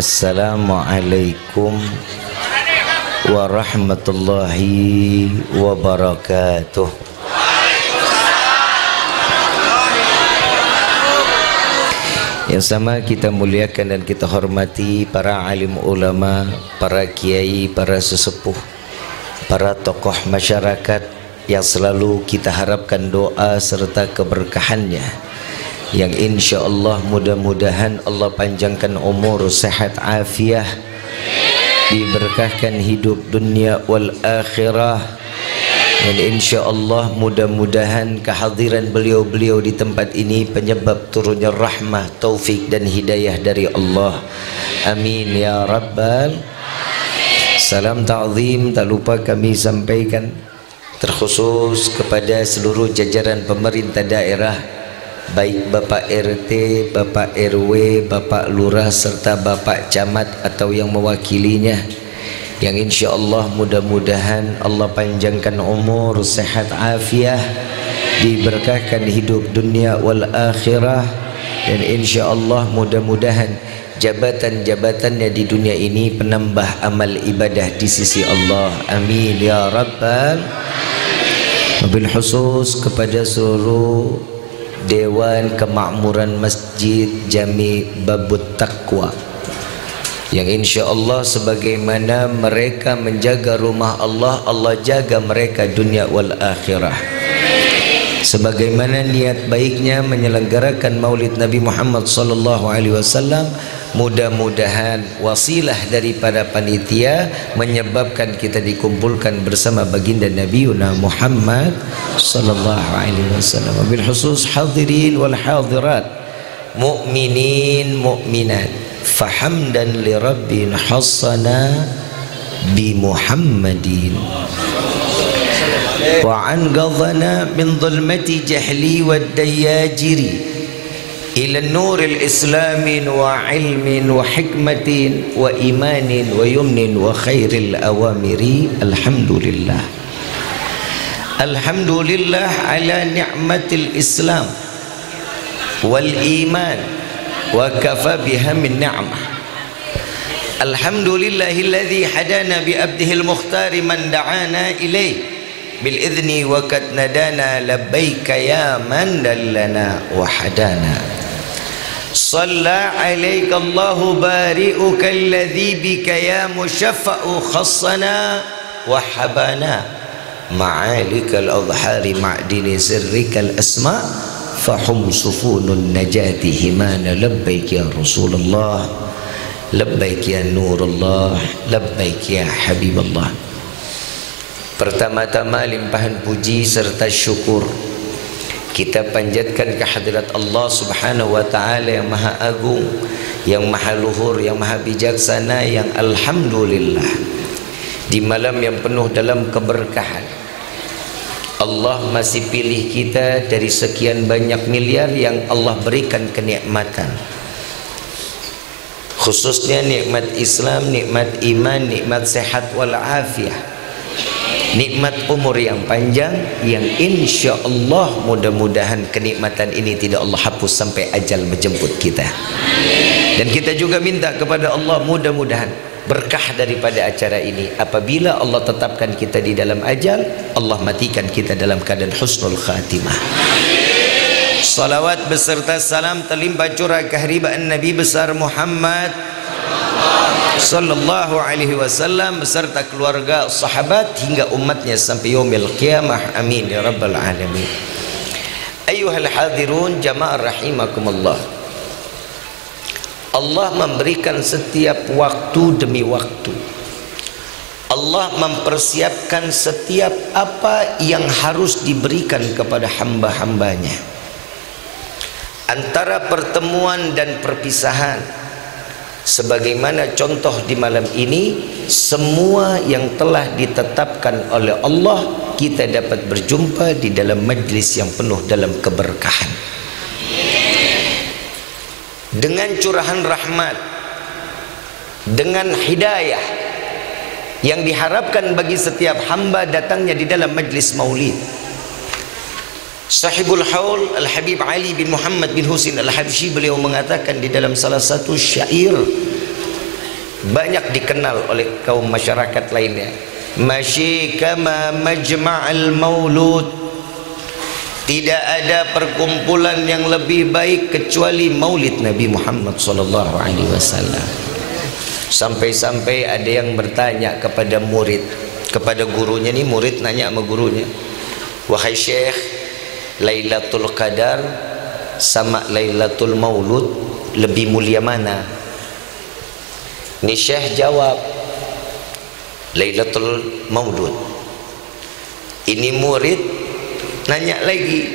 Assalamualaikum warahmatullahi wabarakatuh. Yang sama kita muliakan dan kita hormati para alim ulama, para kiai, para sesepuh, para tokoh masyarakat yang selalu kita harapkan doa serta keberkahannya, yang insya Allah mudah-mudahan Allah panjangkan umur, sehat, afiah, diberkahkan hidup dunia wal akhirah, dan insya Allah mudah-mudahan kehadiran beliau-beliau di tempat ini penyebab turunnya rahmah, taufik dan hidayah dari Allah. Amin ya rabbal. Salam ta'zim tak lupa kami sampaikan terkhusus kepada seluruh jajaran pemerintah daerah, baik Bapak RT, Bapak RW, Bapak Lurah serta Bapak Camat atau yang mewakilinya, yang insya Allah mudah-mudahan Allah panjangkan umur, sehat, afiah, diberkahkan hidup dunia wal akhirah, dan insya Allah mudah-mudahan jabatan-jabatannya di dunia ini penambah amal ibadah di sisi Allah. Amin ya rabbal. Wabil khusus kepada seluruh Dewan Kemakmuran Masjid Jami Babut Taqwa, yang insya Allah sebagaimana mereka menjaga rumah Allah, Allah jaga mereka dunia wal akhirah. Sebagaimana niat baiknya menyelenggarakan Maulid Nabi Muhammad SAW, mudah-mudahan wasilah daripada panitia menyebabkan kita dikumpulkan bersama baginda Nabi Muhammad SAW. Wabil khusus hadirin wal hadirat, mu'minin mu'minat, fahamdan li rabbin hassana bi Muhammadin wa an qadhana min dhulmati jahli wad dayajiri ila nur al-islamin wa ilmin wa hikmatin wa imanin wa yumnin wa khairil awamiri. Alhamdulillah, alhamdulillah ala ni'matil islam wal iman wa kafa biha min ni'mah. Alhamdulillahilladzi hadana bi abdihil mukhtari man da'ana ilaih bil idzni wa kad nadana labbaika ya man dallana wa hadana. Shalla alayka Allahu bari'uka alladhi bika ya mushaffa'u khassana wa habana ma'alikal adhari ma'dini sirrikal asma' fahum sufunun najati himana. Labbaik ya Rasulullah, labbaik ya Nurullah, labbaik ya Habiballah. Pertama-tama limpahan puji serta syukur kita panjatkan kehadirat Allah Subhanahu wa ta'ala yang maha agung, yang maha luhur, yang maha bijaksana, yang alhamdulillah di malam yang penuh dalam keberkahan Allah masih pilih kita dari sekian banyak miliar yang Allah berikan kenikmatan, khususnya nikmat Islam, nikmat iman, nikmat sehat wal afiah, nikmat umur yang panjang, yang insya Allah mudah-mudahan kenikmatan ini tidak Allah hapus sampai ajal menjemput kita. Dan kita juga minta kepada Allah mudah-mudahan berkah daripada acara ini, apabila Allah tetapkan kita di dalam ajal, Allah matikan kita dalam keadaan husnul khatimah. Salawat beserta salam terlimpah curah keharibaan Nabi besar Muhammad sallallahu alaihi wasallam beserta keluarga, sahabat hingga umatnya sampai yaumil qiyamah. Amin ya rabbal alamin. Ayyuhal hadirun jamaah rahimakumullah, Allah memberikan setiap waktu demi waktu. Allah mempersiapkan setiap apa yang harus diberikan kepada hamba-hambanya. Antara pertemuan dan perpisahan, sebagaimana contoh di malam ini, semua yang telah ditetapkan oleh Allah, kita dapat berjumpa di dalam majlis yang penuh dalam keberkahan, dengan curahan rahmat, dengan hidayah yang diharapkan bagi setiap hamba datangnya di dalam majlis maulid. Sahibul Haul Al-Habib Ali bin Muhammad bin Husin Al-Habsyi, beliau mengatakan di dalam salah satu syair, banyak dikenal oleh kaum masyarakat lainnya. Masyi kama majma'al maulud, tidak ada perkumpulan yang lebih baik kecuali maulid Nabi Muhammad SAW. Sampai-sampai ada yang bertanya kepada murid, kepada gurunya nih, murid nanya sama gurunya, wahai syekh, Lailatul Qadar sama Lailatul Maulud lebih mulia mana? Ini syekh jawab, Lailatul Maulud. Ini murid nanya lagi,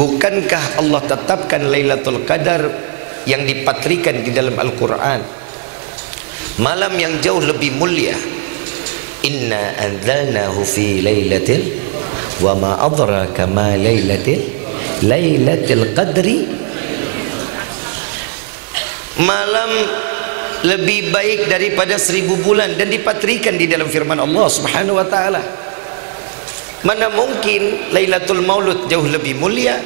bukankah Allah tetapkan Lailatul Qadar yang dipatrikan di dalam Al-Quran malam yang jauh lebih mulia? Inna anzalnahu fi lailatil wa ma adraka ma lailatul qadri. Malam lebih baik daripada 1000 bulan dan dipatrikan di dalam firman Allah Subhanahu wa taala. Mana mungkin Lailatul Maulud jauh lebih mulia?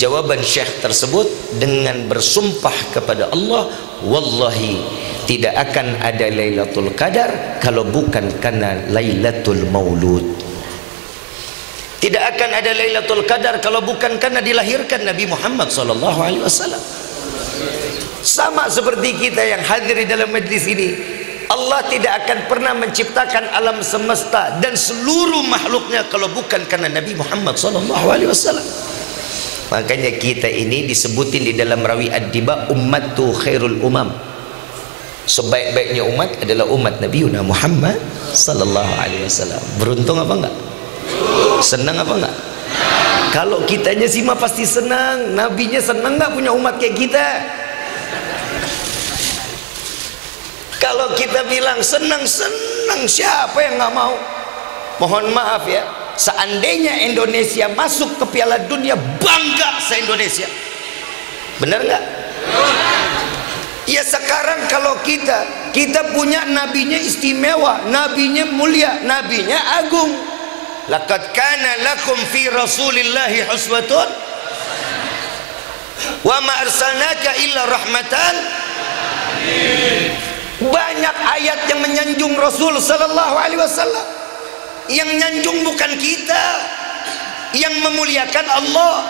Jawaban syekh tersebut dengan bersumpah kepada Allah, wallahi tidak akan ada Lailatul Qadar kalau bukan karena Lailatul Maulud. Tidak akan ada Lailatul Qadar kalau bukan karena dilahirkan Nabi Muhammad SAW. Sama seperti kita yang hadir di dalam majlis ini, Allah tidak akan pernah menciptakan alam semesta dan seluruh makhluknya kalau bukan karena Nabi Muhammad SAW. Makanya kita ini disebutin di dalam rawi Ad-Diba, ummatu khairul umam. Sebaik-baiknya umat adalah umat Nabi Muhammad sallallahu alaihi wasallam. Beruntung apa enggak? Senang apa enggak? Kalau kitanya sih mah pasti senang. Nabinya senang enggak punya umat kayak kita? Kalau kita bilang senang-senang, siapa yang nggak mau? Mohon maaf ya, seandainya Indonesia masuk ke Piala Dunia, bangga se-Indonesia. Benar nggak? Ya sekarang kalau kita punya nabinya istimewa, nabinya mulia, nabinya agung. Laqad kana lakum fi Rasulillahi uswatun wa ma arsalnaka illa rahmatan. Banyak ayat yang menyanjung Rasul sallallahu alaihi wasallam. Yang nyanjung bukan kita, yang memuliakan Allah,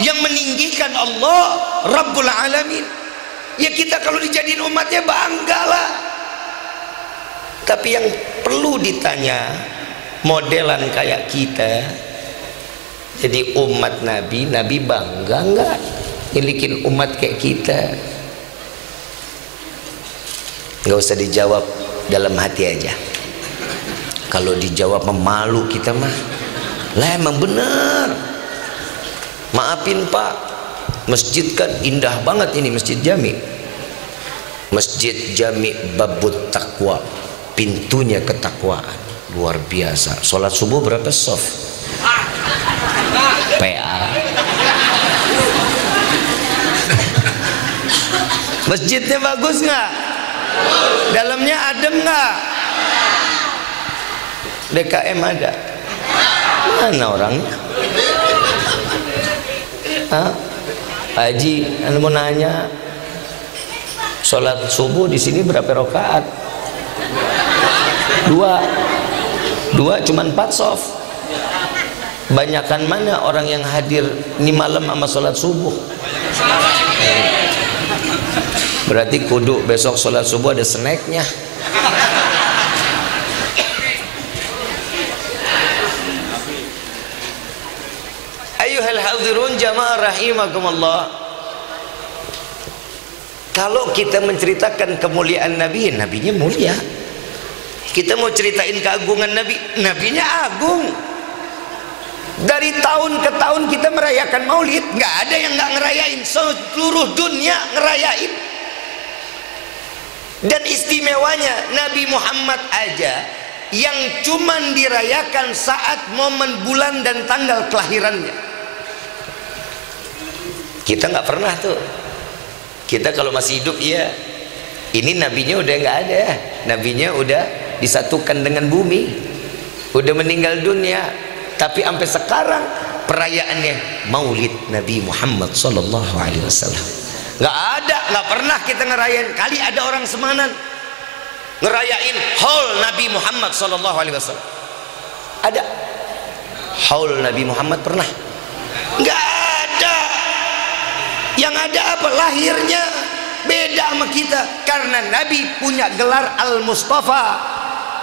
yang meninggikan Allah Rabbul Alamin. Ya kita kalau dijadiin umatnya banggalah. Tapi yang perlu ditanya, modelan kayak kita jadi umat Nabi, Nabi bangga enggak milikin umat kayak kita? Enggak usah dijawab, dalam hati aja. Kalau dijawab memalu kita mah, lah emang bener. Maafin Pak, masjid kan indah banget ini, Masjid Jami. Masjid Jami Babut Taqwa, pintunya ketakwaan, luar biasa. Sholat subuh berapa soft? PA. Masjidnya bagus nggak? Dalamnya adem nggak? DKM ada? Mana orangnya? Hah? Haji, anda mau nanya, sholat subuh di sini berapa rakaat? Dua, cuman 4 soft. Banyakan mana orang yang hadir ini malam sama sholat subuh? Berarti kudu besok sholat subuh ada snacknya. Ayuhal hadirun jamaah rahimakumullah. Kalau kita menceritakan kemuliaan Nabi, Nabinya mulia. Kita mau ceritain keagungan Nabi, Nabinya agung. Dari tahun ke tahun kita merayakan maulid, nggak ada yang nggak ngerayain, seluruh dunia ngerayain. Dan istimewanya Nabi Muhammad aja yang cuman dirayakan saat momen bulan dan tanggal kelahirannya. Kita nggak pernah tuh. Kita kalau masih hidup, iya, ini nabinya udah nggak ada, nabinya udah disatukan dengan bumi, udah meninggal dunia. Tapi sampai sekarang perayaannya Maulid Nabi Muhammad Sallallahu Alaihi Wasallam. Nggak ada, nggak pernah kita ngerayain. Kali ada orang Semanan, ngerayain haul Nabi Muhammad sallallahu alaihi wasallam? Ada? Haul Nabi Muhammad pernah? Nggak ada. Yang ada apa? Lahirnya beda sama kita, karena Nabi punya gelar Al-Mustafa,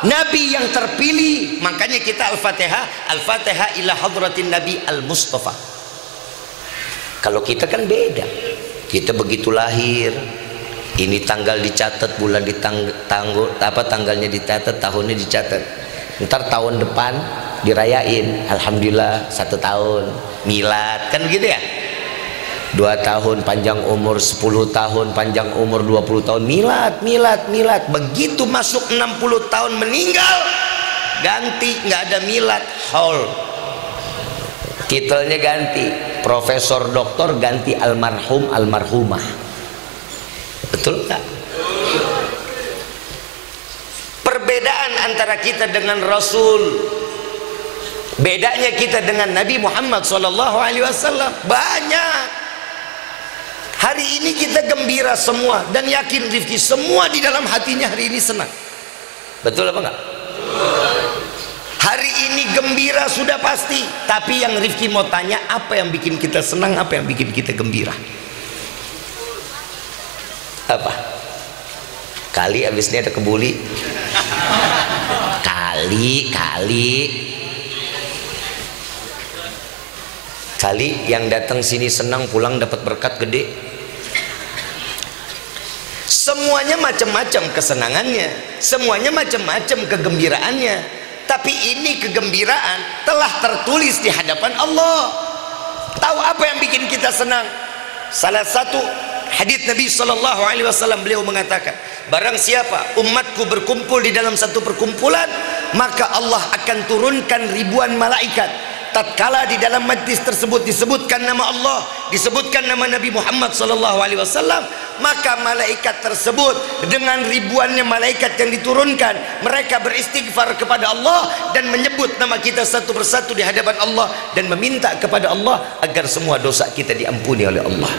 Nabi yang terpilih. Makanya kita Al-Fatihah, Al-Fatihah ila hadratin Nabi Al-Mustafa. Kalau kita kan beda. Kita begitu lahir, ini tanggal dicatat, bulan tanggalnya dicatat, tahunnya dicatat. Ntar tahun depan dirayain, alhamdulillah 1 tahun milad, kan gitu ya. 2 tahun panjang umur, 10 tahun panjang umur, 20 tahun milad. Begitu masuk 60 tahun meninggal, ganti, nggak ada milad, haul. Titelnya ganti, profesor doktor ganti almarhum almarhumah. Betul nggak? Perbedaan antara kita dengan Rasul, bedanya kita dengan Nabi Muhammad SAW banyak. Hari ini kita gembira semua, dan yakin Rifki semua di dalam hatinya hari ini senang. Betul apa enggak? Hari ini gembira sudah pasti, tapi yang Rifki mau tanya, apa yang bikin kita senang, apa yang bikin kita gembira? Apa? Kali abis ini ada kebuli. Kali yang datang sini senang, pulang dapat berkat gede. Semuanya macam-macam kesenangannya, semuanya macam-macam kegembiraannya. Tapi ini kegembiraan telah tertulis di hadapan Allah. Tahu apa yang bikin kita senang? Salah satu hadits Nabi SAW, beliau mengatakan, barang siapa umatku berkumpul di dalam satu perkumpulan, maka Allah akan turunkan ribuan malaikat. Tatkala di dalam majlis tersebut disebutkan nama Allah, disebutkan nama Nabi Muhammad SAW, maka malaikat tersebut dengan ribuannya malaikat yang diturunkan, mereka beristighfar kepada Allah dan menyebut nama kita satu persatu di hadapan Allah dan meminta kepada Allah agar semua dosa kita diampuni oleh Allah.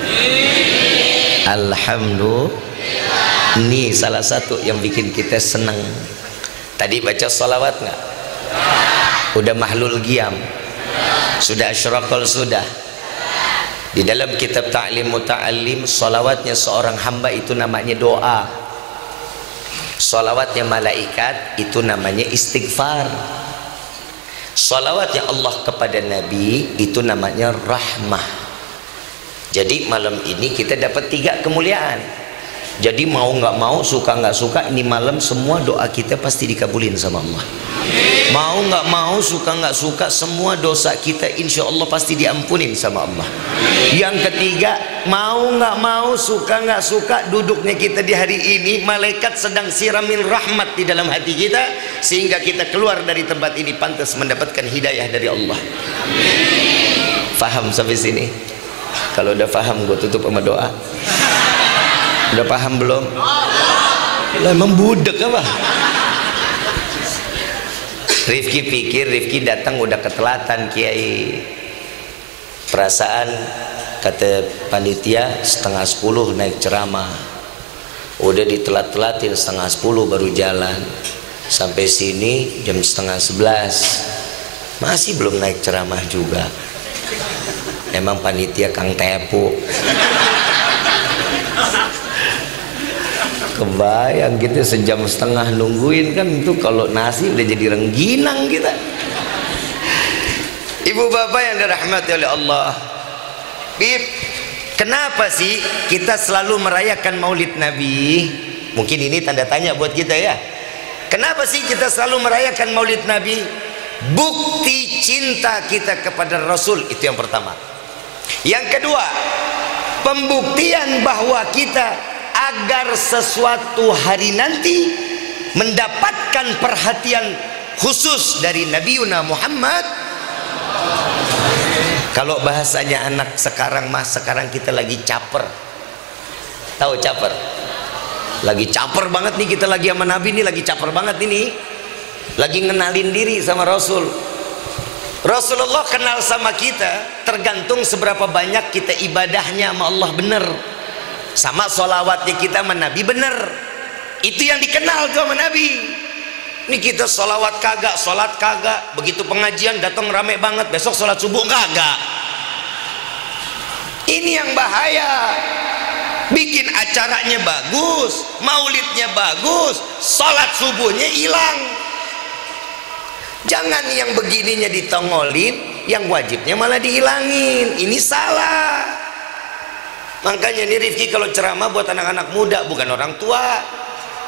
Alhamdulillah. Ini salah satu yang bikin kita senang. Tadi baca salawat nggak? Udah mahlul qiyam? Sudah asyraqal? Sudah. Di dalam kitab Ta'lim Muta'allim, salawatnya seorang hamba itu namanya doa. Salawatnya malaikat itu namanya istighfar. Salawatnya Allah kepada Nabi itu namanya rahmah. Jadi malam ini kita dapat 3 kemuliaan. Jadi mau nggak mau, suka nggak suka, ini malam semua doa kita pasti dikabulin sama Allah. Mau nggak mau, suka nggak suka, semua dosa kita insya Allah pasti diampunin sama Allah. Yang ketiga, mau nggak mau, suka nggak suka, duduknya kita di hari ini, malaikat sedang siramin rahmat di dalam hati kita, sehingga kita keluar dari tempat ini pantas mendapatkan hidayah dari Allah. Faham sampai sini? Kalau udah faham, gue tutup sama doa. Udah paham belum? Lah emang budek apa? Rifki pikir Rifki datang udah ketelatan Kiai. Perasaan kata panitia 9:30 naik ceramah. Udah ditelat-telatin 9:30 baru jalan. Sampai sini jam 10:30. Masih belum naik ceramah juga. Emang panitia Kang Tepo. Kebayang kita 1,5 jam nungguin kan, itu kalau nasi udah jadi rengginang kita. Ibu bapak yang dirahmati oleh Allah, Bib, kenapa sih kita selalu merayakan Maulid Nabi? Mungkin ini tanda tanya buat kita ya. Kenapa sih kita selalu merayakan Maulid Nabi? Bukti cinta kita kepada Rasul, itu yang pertama. Yang kedua, pembuktian bahwa kita agar sesuatu hari nanti mendapatkan perhatian khusus dari Nabi Muhammad. Kalau bahasanya anak sekarang mas, sekarang kita lagi caper. Tahu caper? Lagi caper banget nih kita, lagi sama Nabi nih, lagi caper banget ini. Lagi ngenalin diri sama Rasul. Rasulullah kenal sama kita tergantung seberapa banyak kita ibadahnya sama Allah bener, sama sholawatnya kita sama Nabi bener. Itu yang dikenal tuh sama Nabi. Ini kita sholawat kagak, sholat kagak, begitu pengajian datang rame banget, besok sholat subuh kagak. Ini yang bahaya. Bikin acaranya bagus, maulidnya bagus, sholat subuhnya hilang. Jangan yang begininya ditongolin, yang wajibnya malah dihilangin. Ini salah. Makanya nih Rifki kalau ceramah buat anak-anak muda, bukan orang tua.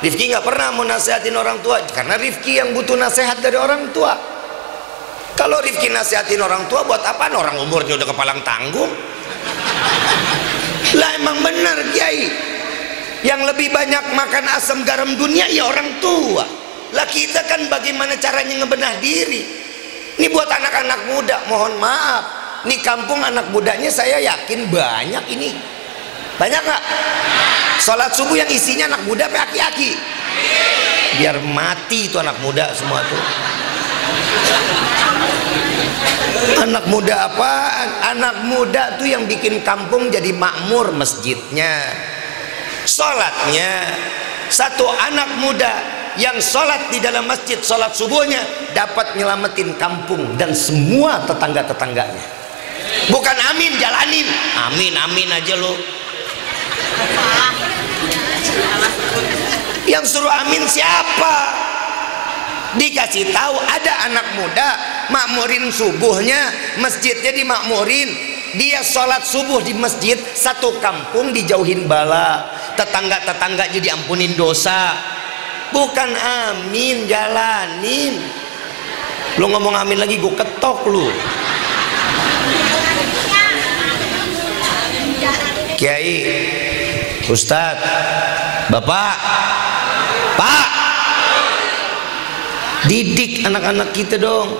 Rifki nggak pernah mau nasihatin orang tua, karena Rifki yang butuh nasihat dari orang tua. Kalau Rifki nasihatin orang tua, buat apa? Orang umurnya udah kepalang tanggung. Lah emang benar Kiai, yang lebih banyak makan asam garam dunia ya orang tua. Lah kita kan bagaimana caranya ngebenah diri. Ini buat anak-anak muda, mohon maaf, nih kampung anak mudanya saya yakin banyak ini. Banyak nggak? Sholat subuh yang isinya anak muda apa aki-aki? Biar mati itu anak muda semua tuh. Anak muda apaan? Anak muda tuh yang bikin kampung jadi makmur, masjidnya, sholatnya. Satu anak muda yang sholat di dalam masjid, sholat subuhnya dapat nyelamatin kampung dan semua tetangga-tetangganya. Bukan amin jalanin, amin amin aja lo. Yang suruh amin siapa? Dikasih tahu ada anak muda makmurin subuhnya, masjidnya dimakmurin, dia sholat subuh di masjid, satu kampung dijauhin bala, tetangga-tetangga jadi ampunin dosa. Bukan amin jalanin. Lu ngomong amin lagi gue ketok lu. Kiai, Ustadz, Bapak, Pak, didik anak-anak kita dong.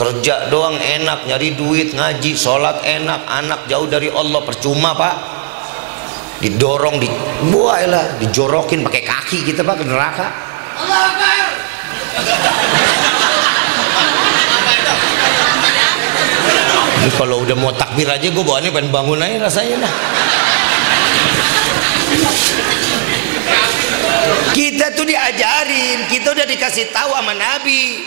Kerja doang enak, nyari duit, ngaji, sholat enak, anak jauh dari Allah percuma Pak. Didorong, dibuailah, dijorokin pakai kaki kita Pak ke neraka. Allah Akbar. Ini kalau udah mau takbir aja gue bawaannya pengen bangun aja rasanya dah. Kita tuh diajarin, kita udah dikasih tahu sama Nabi.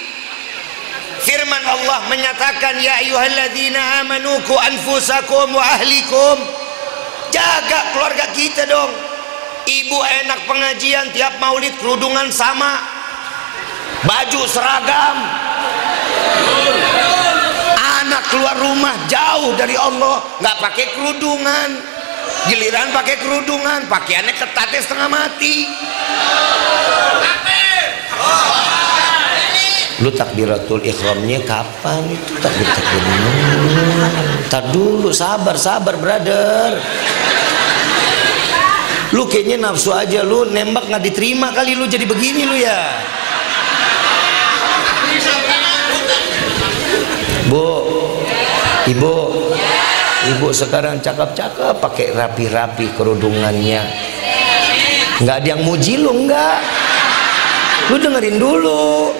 Firman Allah menyatakan, ya ayyuhalladzina amanu qu anfusakum wa ahlikum. Jaga keluarga kita dong. Ibu enak pengajian tiap maulid kerudungan sama, baju seragam. Anak keluar rumah jauh dari Allah nggak pakai kerudungan, giliran pakai kerudungan, pakaiannya ketatnya setengah mati. Lu takbiratul ihramnya kapan itu? Takbir-takbirnya ntar dulu, sabar brother. Lu kayaknya nafsu aja, lu nembak nggak diterima kali, lu jadi begini lu ya. Bu, ibu sekarang cakep-cakep, pakai rapi-rapi kerudungannya. Nggak ada yang muji lu, nggak. Lu dengerin dulu.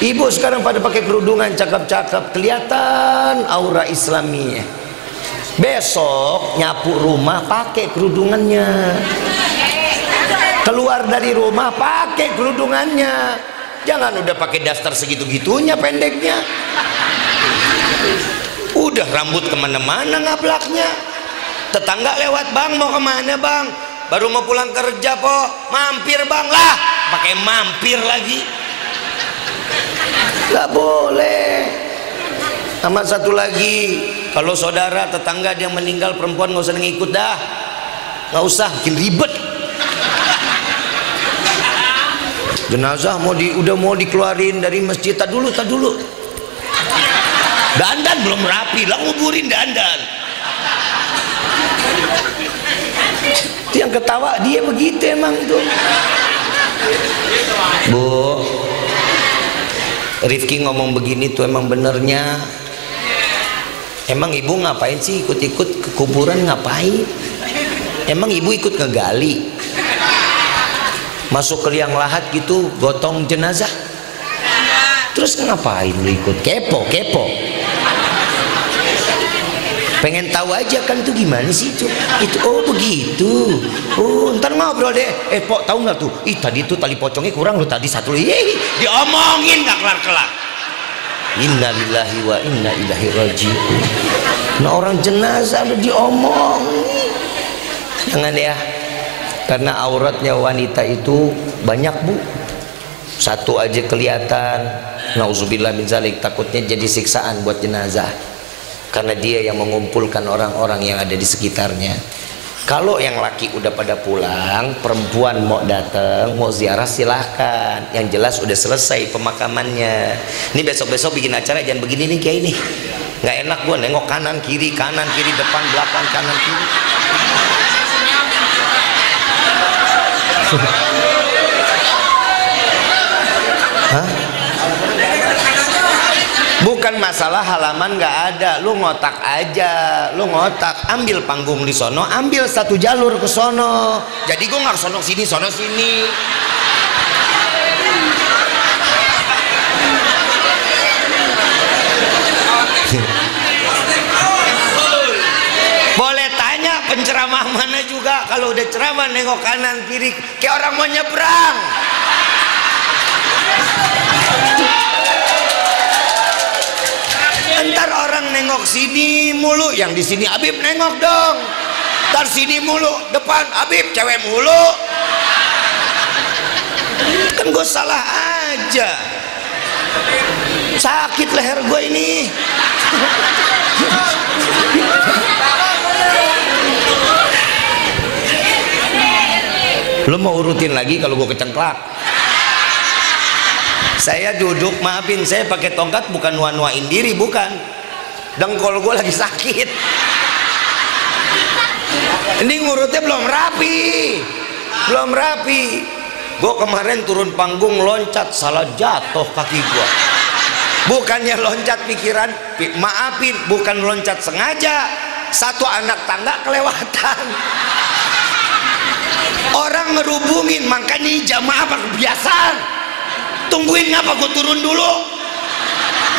Ibu sekarang pada pakai kerudungan cakep-cakep, kelihatan aura Islaminya. Besok nyapu rumah pakai kerudungannya. Keluar dari rumah pakai kerudungannya. Jangan udah pakai daster segitu-gitunya pendeknya. Udah rambut kemana-mana ngablaknya. Tetangga lewat, bang mau kemana bang? Baru mau pulang kerja po, mampir bang. Lah pakai mampir lagi. Gak boleh. Sama satu lagi, kalau saudara tetangga dia meninggal perempuan nggak usah ngikut dah, nggak usah, bikin ribet. Jenazah udah mau dikeluarin dari masjid, tak dulu. Dandan belum rapi, lah nguburin dandan. Itu yang ketawa dia begitu emang tuh. Bu, Rifki ngomong begini tuh emang benernya. Emang ibu ngapain sih ikut-ikut ke kuburan, ngapain? Emang ibu ikut ngegali? Masuk ke liang lahat gitu, gotong jenazah? Terus ngapain lu ikut? Kepo. Pengen tahu aja kan tuh gimana sih itu? Oh begitu. Oh ntar ngobrol deh. Pok tahu nggak tuh? Tadi tuh tali pocongnya kurang lo tadi satu. Diomongin nggak kelar-kelar. Innalillahi wa inna ilaihi raji'un. Nah orang jenazah udah diomongin. Jangan ya. Karena auratnya wanita itu banyak bu. Satu aja kelihatan. Nauzubillah min zalik, takutnya jadi siksaan buat jenazah. Karena dia yang mengumpulkan orang-orang yang ada di sekitarnya. Kalau yang laki udah pada pulang, perempuan mau datang, mau ziarah silahkan. Yang jelas udah selesai pemakamannya. Ini besok-besok bikin acara jangan begini nih kayak ini. Nggak enak gua nengok kanan kiri depan belakang kanan kiri. Hah? Bukan masalah halaman nggak ada, lu ngotak aja, lu ngotak, ambil panggung di sono, ambil satu jalur ke sono. Jadi gue nggak sono sini, sono sini. Boleh tanya penceramah mana juga, kalau udah ceramah nengok kanan kiri, kayak orang mau nyebrang. Ntar orang nengok sini mulu, yang di sini Habib nengok dong. Ntar sini mulu, depan Habib cewek mulu. Kan gue salah aja. Sakit leher gue ini. Lo mau urutin lagi kalau gue kecengklak? Saya duduk, maafin saya pakai tongkat bukan nuan-nuain diri, bukan. Dengkol gue lagi sakit. Ini ngurutnya belum rapi. Gue kemarin turun panggung loncat, salah jatuh kaki gue. Bukannya loncat pikiran, maafin, bukan loncat sengaja. Satu anak tangga kelewatan. Orang ngerubungin, makanya jamaah kebiasaan. Tungguin ngapa gue turun dulu,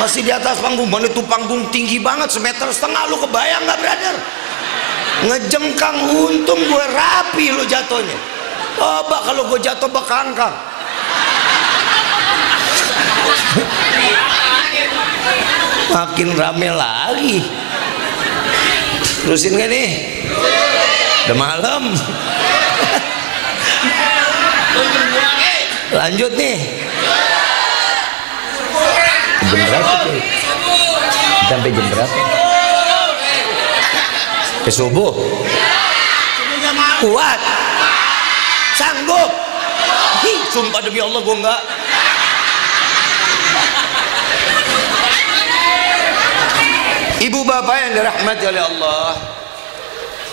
masih di atas panggung. Mana itu panggung tinggi banget, 1,5 meter, lu kebayang nggak brother? Ngejengkang, untung gue rapi lo jatuhnya. Coba kalau gue jatuh bekangkang. Makin rame lagi. Terusin gak nih? Udah malam. Lanjut nih. Jam berapa tuh? Sampai jam berapa? Ke subuh. Kuat. Sanggup. Sumpah demi Allah gue enggak. Ibu bapak yang dirahmati oleh Allah,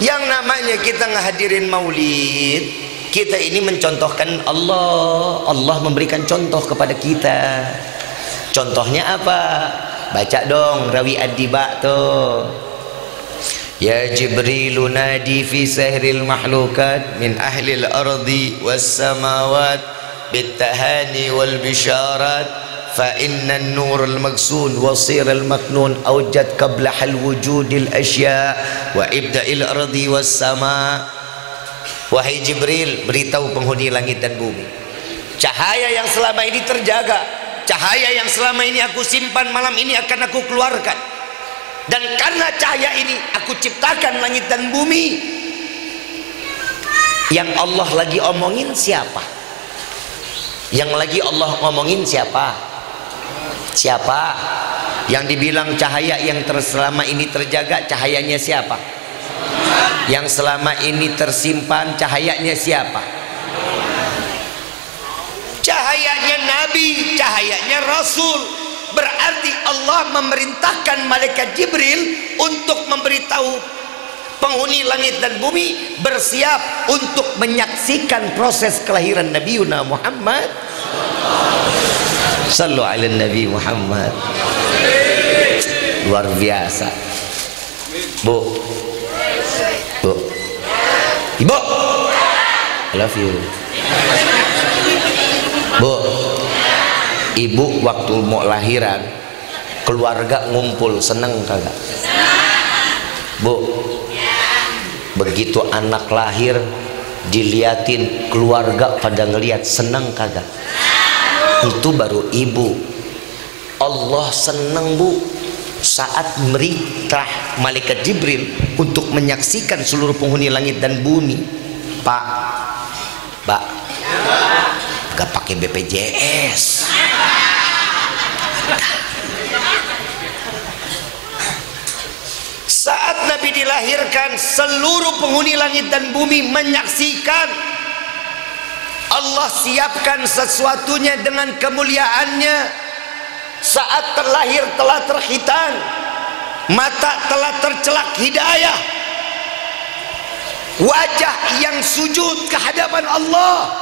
yang namanya kita ngehadirin maulid, kita ini mencontohkan Allah. Allah memberikan contoh kepada kita. Contohnya apa? Baca dong rawi ad-diba tuh. Ya Jibrilu nadi fi sahril mahlukat min ahlil ardi was samawat bittahani wal bisharat fa inna an-nur al-magsun wasir al-maknun awjad qabla al-wujudil asya wa ibda'il ardi was sama. Wahai Jibril, beritahu penghuni langit dan bumi, cahaya yang selama ini terjaga, cahaya yang selama ini aku simpan, malam ini akan aku keluarkan. Dan karena cahaya ini aku ciptakan langit dan bumi. Yang Allah lagi omongin siapa? Yang lagi Allah ngomongin siapa? Siapa? Yang dibilang cahaya yang selama ini terjaga, cahayanya siapa? Yang selama ini tersimpan, cahayanya siapa? Cahayanya Nabi, cahayanya Rasul. Berarti Allah memerintahkan malaikat Jibril untuk memberitahu penghuni langit dan bumi bersiap untuk menyaksikan proses kelahiran Nabi Muhammad. Sallu ala Nabi Muhammad. Luar biasa. Bu, Ibu, I love you. Bu, ibu waktu mau lahiran, keluarga ngumpul, seneng kagak? Bu, begitu anak lahir diliatin keluarga pada ngeliat, seneng kagak? Itu baru ibu. Allah seneng bu saat merintah malaikat Jibril untuk menyaksikan seluruh penghuni langit dan bumi. Pak, Mbak, gak pakai BPJS. Saat Nabi dilahirkan, seluruh penghuni langit dan bumi menyaksikan. Allah siapkan sesuatunya dengan kemuliaannya. Saat terlahir telah terkhitan, mata telah tercelak hidayah, wajah yang sujud ke hadapan Allah.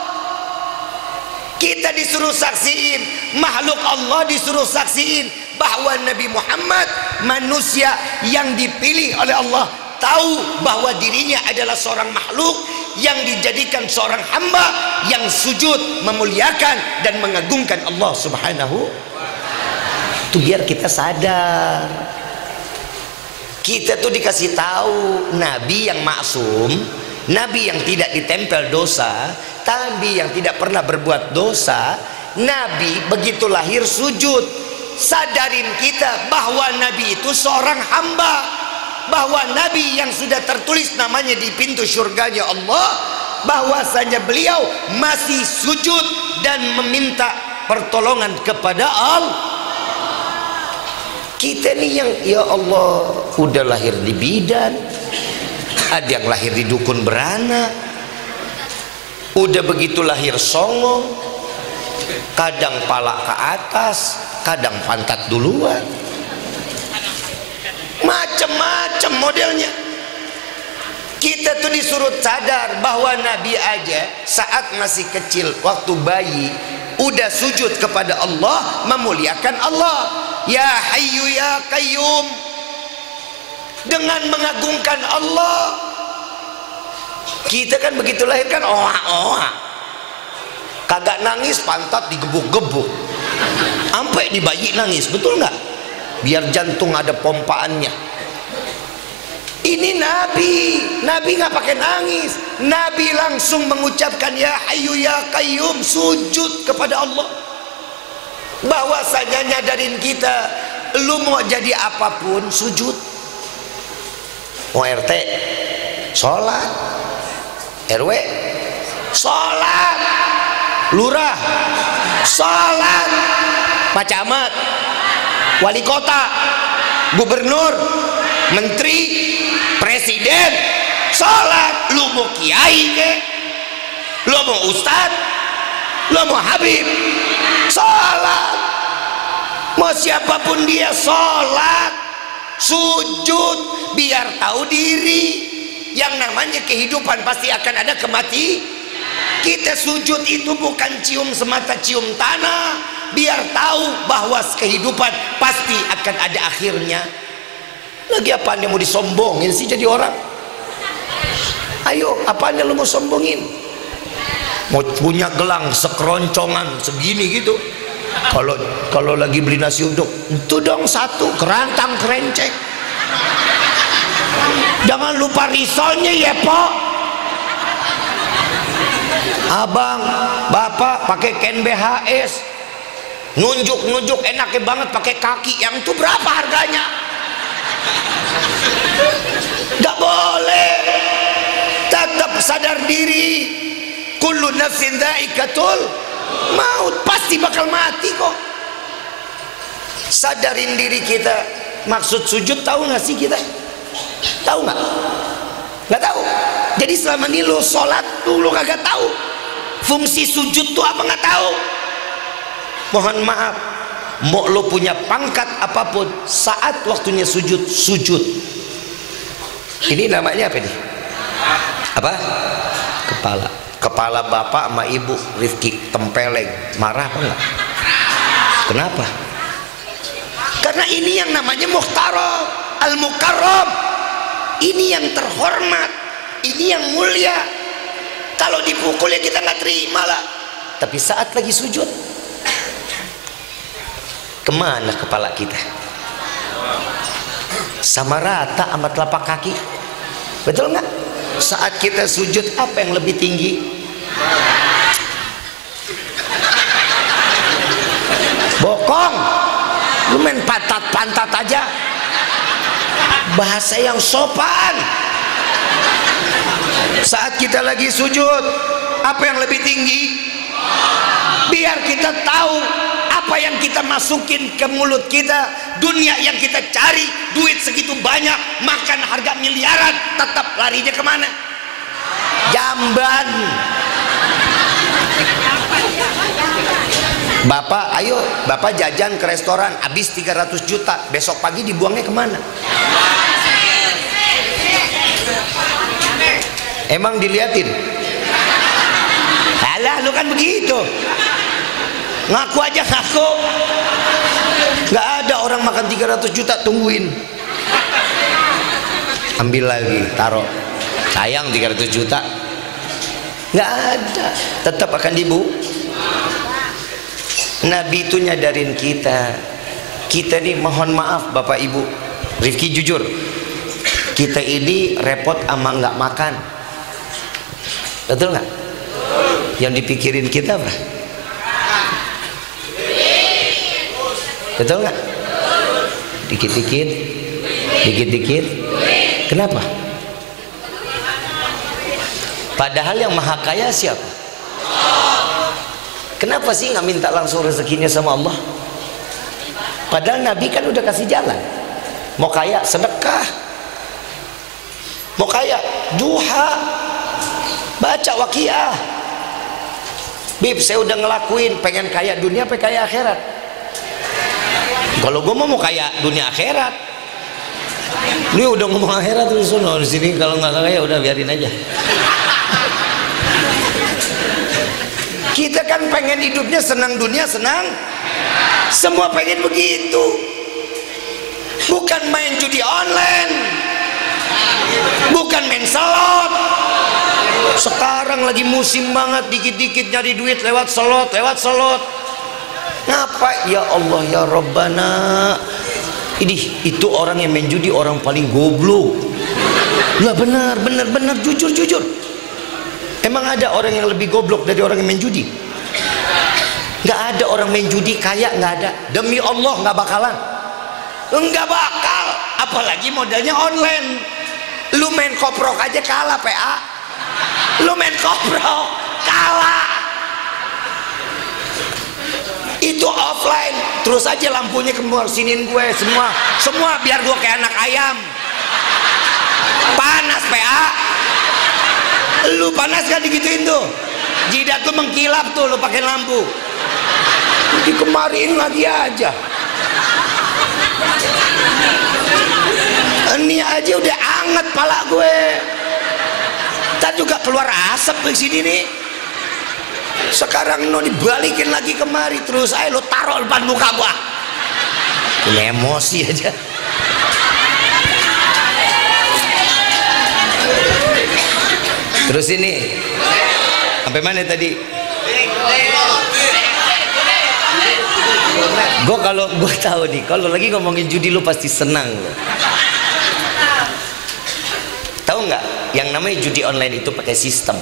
Kita disuruh saksiin, makhluk Allah disuruh saksiin bahwa Nabi Muhammad manusia yang dipilih oleh Allah, tahu bahwa dirinya adalah seorang makhluk yang dijadikan seorang hamba yang sujud memuliakan dan mengagungkan Allah Subhanahu. Itu biar kita sadar. Kita tuh dikasih tahu Nabi yang maksum, Nabi yang tidak ditempel dosa, Nabi yang tidak pernah berbuat dosa. Nabi begitu lahir sujud. Sadarin kita bahwa Nabi itu seorang hamba, bahwa Nabi yang sudah tertulis namanya di pintu surganya Allah, bahwasanya beliau masih sujud dan meminta pertolongan kepada Allah. Kita nih yang ya Allah udah lahir di bidan, ada yang lahir di dukun beranak, udah begitu lahir songong, kadang pala ke atas, kadang pantat duluan, macam-macam modelnya. Kita tuh disuruh sadar bahwa Nabi aja saat masih kecil, waktu bayi, udah sujud kepada Allah, memuliakan Allah. Ya Hayyu ya Qayyum, dengan mengagungkan Allah. Kita kan begitu lahir kan oha-oha, kagak nangis pantat digebuk-gebuk, sampai di bayi nangis, betul nggak? Biar jantung ada pompaannya. Ini Nabi nggak pakai nangis, Nabi langsung mengucapkan ya Hayyu ya Qayyum, sujud kepada Allah. Bahwasanya nyadarin kita, lu mau jadi apapun sujud. Mau RT sholat, RW sholat, lurah sholat, Pak Camat, wali kota, gubernur, menteri, presiden sholat. Lu mau kiai ke, lu mau ustad, lu mau habib, sholat. Mau siapapun dia sholat, sujud, biar tahu diri. Yang namanya kehidupan pasti akan ada kematian. Kita sujud itu bukan cium semata cium tanah, biar tahu bahwa kehidupan pasti akan ada akhirnya. Lagi apaan yang mau disombongin sih jadi orang? Ayo, apaan yang lu mau sombongin? Mau punya gelang sekeroncongan segini gitu, kalau lagi beli nasi uduk itu dong satu kerantang kerenceng. Jangan lupa risolnya ya Pok. Abang bapak pakai ken BHS, nunjuk enaknya banget pakai kaki, yang itu berapa harganya? Gak boleh. Tetap sadar diri. Kullu nafsin dha'iqatul maut, pasti bakal mati kok. Sadarin diri kita. Maksud sujud tahu nggak sih kita? Tahu nggak? Nggak tahu. Jadi selama ini lo sholat lu kagak tahu fungsi sujud tuh apa, nggak tahu. Mohon maaf, mau lo punya pangkat apapun, saat waktunya sujud, sujud. Ini namanya apa nih? Apa? Kepala bapak sama ibu Rifki tempeleng, marah apa enggak? Kenapa? Karena ini yang namanya muhtaram, al-mukarram. Ini yang terhormat, ini yang mulia. Kalau dipukul ya kita nggak terima lah. Tapi saat lagi sujud, kemana kepala kita? sama rata sama telapak kaki. Betul nggak? Saat kita sujud apa yang lebih tinggi? Bokong. Lu main pantat-pantat aja. Bahasa yang sopan. Saat kita lagi sujud, apa yang lebih tinggi? Biar kita tahu apa yang kita masukin ke mulut kita, dunia yang kita cari, duit segitu banyak, makan harga miliaran, tetap larinya kemana? Jamban. Bapak, ayo, Bapak jajan ke restoran, habis 300 juta, besok pagi dibuangnya kemana? Emang diliatin? Alah, lu kan begitu. Ngaku aja ngaku. Nggak ada orang makan 300 juta, tungguin. Ambil lagi, taruh. Sayang 300 juta. Nggak ada, tetap akan dibu. Nabi itu nyadarin kita. Kita nih mohon maaf Bapak Ibu, Rifki jujur, kita ini repot ama nggak makan. Betul nggak? Yang dipikirin kita apa? Betul nggak? Dikit-dikit, dikit-dikit. Kenapa? Padahal yang maha kaya siapa? Kenapa sih nggak minta langsung rezekinya sama Allah? Padahal Nabi kan udah kasih jalan. Mau kaya sedekah, mau kaya duha, baca waqiah. Bib, saya udah ngelakuin, pengen kaya dunia apa kaya akhirat? Kalau gue mau kaya dunia akhirat, lu udah ngomong akhirat tuh di sini. Kalau nggak kaya udah biarin aja. Kita kan pengen hidupnya senang dunia, senang. Semua pengen begitu. Bukan main judi online, bukan main slot. Sekarang lagi musim banget, dikit-dikit nyari duit lewat slot, lewat slot. Ngapa? Ya Allah ya Rabbana. Ini itu orang yang main judi orang paling goblok. Ya benar, jujur. Emang ada orang yang lebih goblok dari orang yang main judi? Nggak ada orang main judi kaya, nggak ada. Demi Allah nggak bakalan. Nggak bakal. Apalagi modelnya online. Lu main koprok aja kalah PA. Lu main koprok kalah. Itu offline. Terus aja lampunya keluar siniin gue semua biar gue kayak anak ayam. Panas PA. Lu panas kan digituin tuh, jidat tuh mengkilap tuh, lu pakai lampu. Dikemarin lagi aja. Ini aja udah anget pala gue. Ntar juga keluar asap di sini nih. Sekarang no dibalikin lagi kemari, terus ayo lu taruh depan muka gua. Ini emosi aja. Terus ini sampai mana tadi? Gue kalau gue tahu nih, kalau lagi ngomongin judi lu pasti senang. Tahu nggak? Yang namanya judi online itu pakai sistem.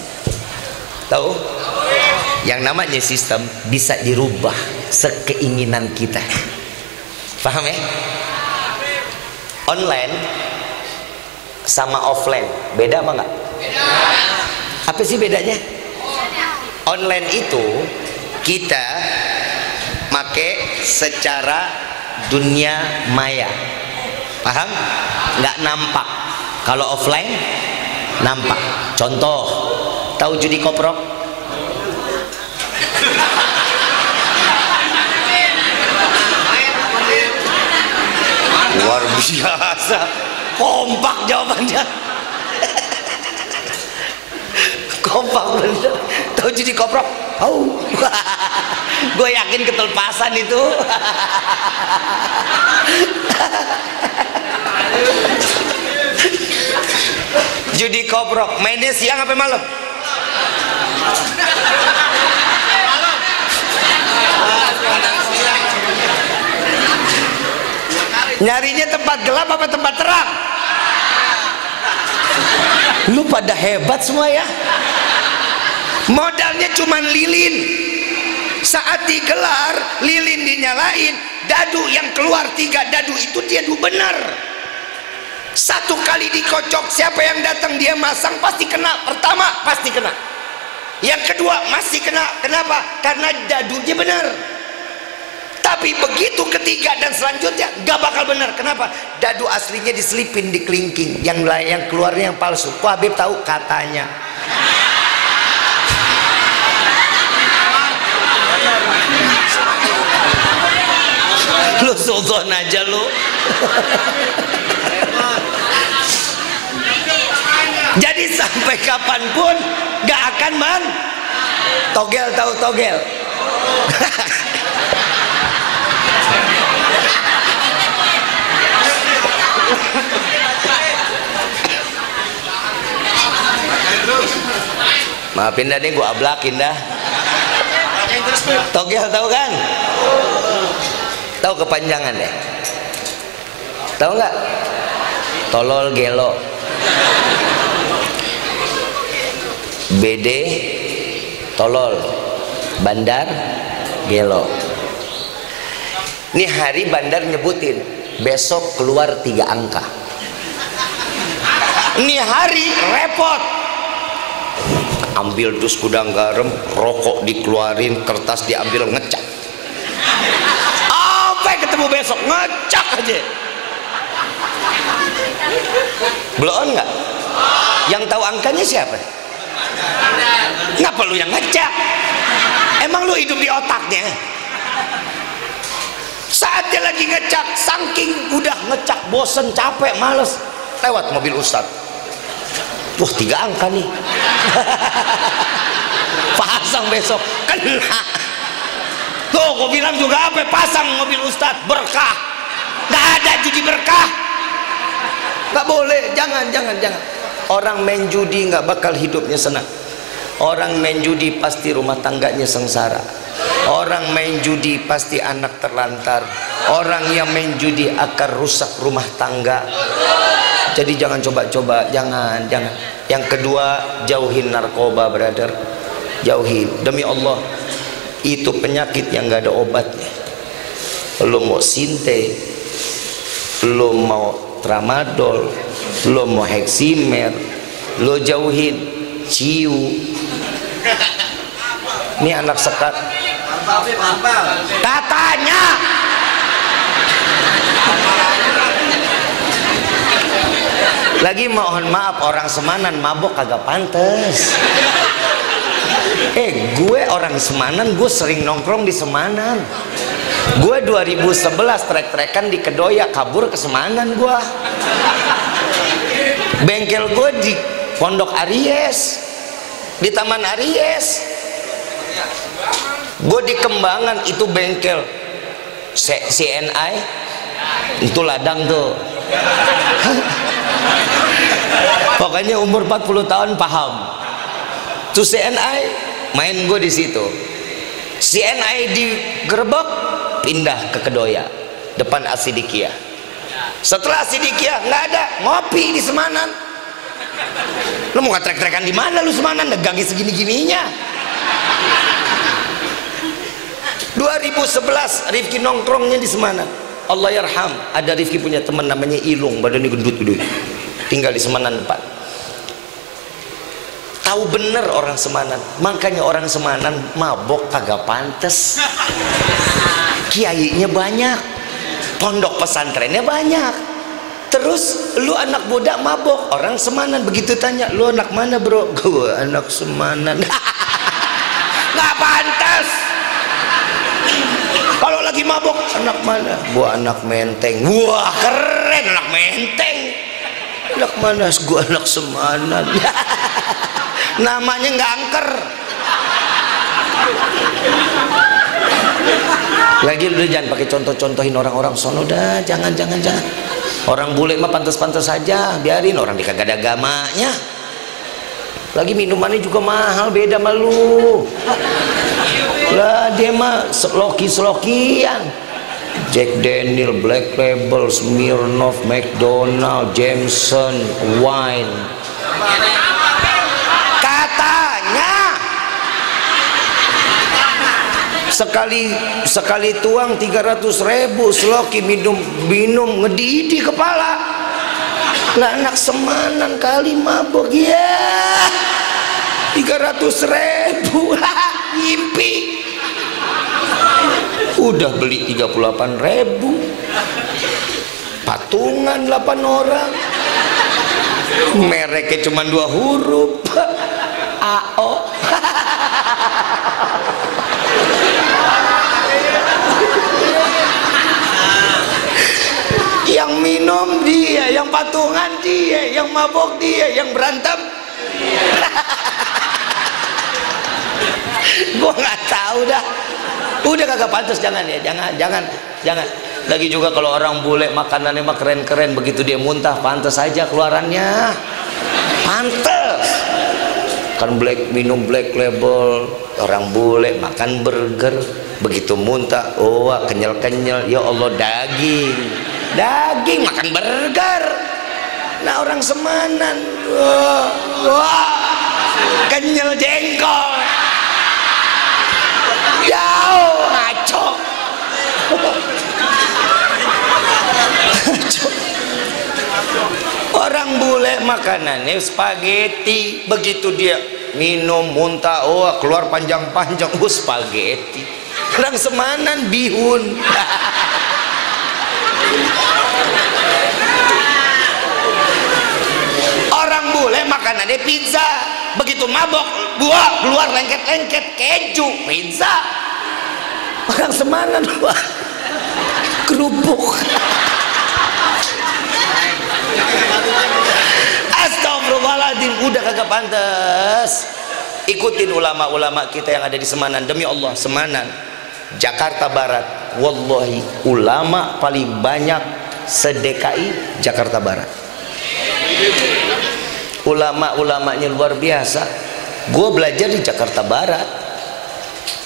Tahu? Yang namanya sistem bisa dirubah sekeinginan kita. Paham ya? Online sama offline beda apa nggak? Apa sih bedanya? Online itu kita make secara dunia maya, paham? Nggak nampak. Kalau offline nampak. Contoh, tahu judi koprok? Luar biasa, kompak jawabannya. Kompak bener. Tahu judi koprok? Tahu. Gue yakin ketelepasan itu. Judi koprok mainnya siang apa malam? Nyarinya tempat gelap apa tempat terang? Lu pada hebat semua ya. Modalnya cuman lilin. Saat digelar, lilin dinyalain, dadu yang keluar 3 dadu itu dia benar. 1 kali dikocok, siapa yang datang dia masang pasti kena. Pertama pasti kena. Yang kedua masih kena. Kenapa? Karena dadunya benar. Tapi begitu ketiga dan selanjutnya gak bakal benar. Kenapa? Dadu aslinya diselipin di kelingking, yang keluarnya yang palsu. Kok Habib tahu? Katanya. Lu suzon aja lu. Jadi sampai kapanpun gak akan togel. Tahu togel? Maafin dah nih, gua ablakin dah. Togel tahu kan? Tahu kepanjangan deh? Tahu nggak? Tolol gelo. BD tolol, bandar gelo. Nih hari bandar nyebutin, besok keluar 3 angka. Nih hari repot. Ambil dus gudang garam, rokok dikeluarin, kertas diambil, ngecak. Sampai ketemu besok ngecak aja. Belum nggak? Yang tahu angkanya siapa? Ngapa lu yang ngecak? Emang lu hidup di otaknya? Saat dia lagi ngecak, saking udah ngecak bosen, capek, males, lewat mobil ustadz. Wah 3 angka nih. Pasang besok kena. Tuh gua bilang juga apa, pasang mobil ustadz, berkah. Gak ada judi berkah. Gak boleh, jangan. Orang main judi gak bakal hidupnya senang. Orang main judi pasti rumah tangganya sengsara. Orang main judi pasti anak terlantar. Orang yang main judi akan rusak rumah tangga. Jadi jangan coba-coba, jangan. Yang kedua, jauhin narkoba, brother. Jauhin, demi Allah. Itu penyakit yang gak ada obatnya. Lo mau sinte, lo mau tramadol, lo mau heksimer, lo jauhin. Ciu. Ini anak sekat. Katanya. Lagi mohon maaf, orang Semanan mabok kagak pantes. Gue orang Semanan, gue sering nongkrong di Semanan. Gue 2011 trek-trekan di Kedoya, kabur ke Semanan gue. Bengkel gue di Pondok Aries, di Taman Aries. Gue di Kembangan, itu bengkel CNI, itu ladang tuh. Pokoknya umur 40 tahun paham. Tuh CNI, main gue di situ. CNI digerebek, pindah ke Kedoya, depan Asidikia. Setelah Asidikia nggak ada, ngopi di Semanan. Lu mau ngetrek-trekan di mana lu Semanan? Dagangnya segini-gininya. 2011 Rifki nongkrongnya di Semanan. Allah yarham, ada Rifki punya teman namanya Ilung, badannya gendut dulu, tinggal di Semanan depan. Tahu bener orang Semanan, makanya orang Semanan mabok kagak pantes. Kiainya banyak, pondok pesantrennya banyak. Terus lu anak muda mabok, orang Semanan begitu tanya, lu anak mana bro? Gue anak Semanan. Nggak pantas. Kalau lagi mabok, anak mana? Gua anak Menteng. Wah keren, anak Menteng. Anak mana? Gua anak Semanan. Namanya nggak angker. Lagi udah jangan pakai contoh-contohin orang-orang sono, dah jangan. Orang bule mah pantas-pantas saja, biarin, orang di kagak ada agamanya. Lagi minumannya juga mahal, beda sama lu. Lah dia mah seloki-selokian. Jack Daniel, Black Label, Smirnoff, McDonald, Jameson, wine. Katanya sekali tuang 300.000, Sloki minum ngedidih kepala. Lah anak Semanan kali mabok ya. 300.000 ngimpi. Udah beli 38.000, patungan 8 orang, mereknya cuma 2 huruf, AO. Yang minum dia, yang patungan dia, yang mabok dia, yang berantem gua nggak tahu dah. Udah kagak pantas, jangan ya, jangan. Lagi juga kalau orang bule makanannya mah keren-keren, begitu dia muntah pantas aja keluarannya, pantas. Kan minum Black Label, orang bule makan burger, begitu muntah, oh kenyal-kenyal, ya Allah daging makan burger. Nah orang Semanan, wah kenyal jengkol. Jauh ngaco. Orang bule makanannya spaghetti, begitu dia minum muntah, oh keluar panjang-panjang, spaghetti. Orang Semanan bihun. Orang bule makanannya pizza, begitu mabok keluar lengket-lengket keju, pizza. Orang Semanan kerupuk. Astagfirullahaladzim, udah kagak pantas. Ikutin ulama-ulama kita yang ada di Semanan, demi Allah. Semanan, Jakarta Barat, wallahi ulama paling banyak se-DKI Jakarta Barat. Ulama-ulamanya luar biasa. Gue belajar di Jakarta Barat,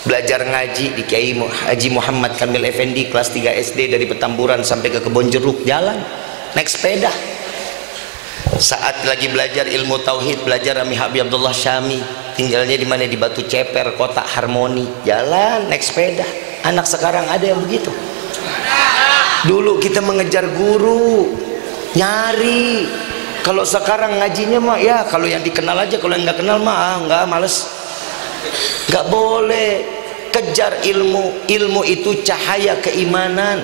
belajar ngaji di Kiai Haji Muhammad Kamil Effendi kelas 3 SD, dari Petamburan sampai ke Kebon Jeruk jalan naik sepeda. Saat lagi belajar ilmu tauhid, belajar Ami Habib Abdullah Syami, tinggalnya di mana, di Batu Ceper, Kota Harmoni, jalan naik sepeda. Anak sekarang ada yang begitu? Dulu kita mengejar guru, nyari. Kalau sekarang ngajinya mah ya kalau yang dikenal aja, kalau yang nggak kenal mah nggak, males. Nggak boleh. Kejar ilmu. Ilmu itu cahaya keimanan.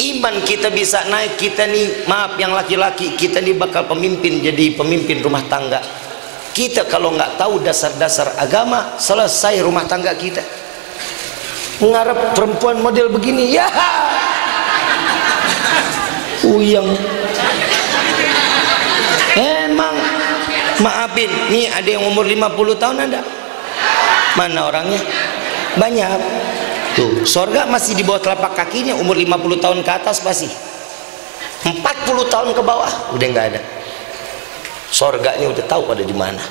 Iman kita bisa naik. Kita nih, maaf yang laki-laki, kita nih bakal pemimpin, jadi pemimpin rumah tangga. Kita kalau nggak tahu dasar-dasar agama, selesai rumah tangga kita. Ngarep perempuan model begini, ya uyang. Emang maafin, nih ada yang umur 50 tahun ada? Mana orangnya? Banyak. Tuh, surga masih di bawah telapak kakinya, umur 50 tahun ke atas pasti. 40 tahun ke bawah udah nggak ada. Surganya udah tahu ada di mana.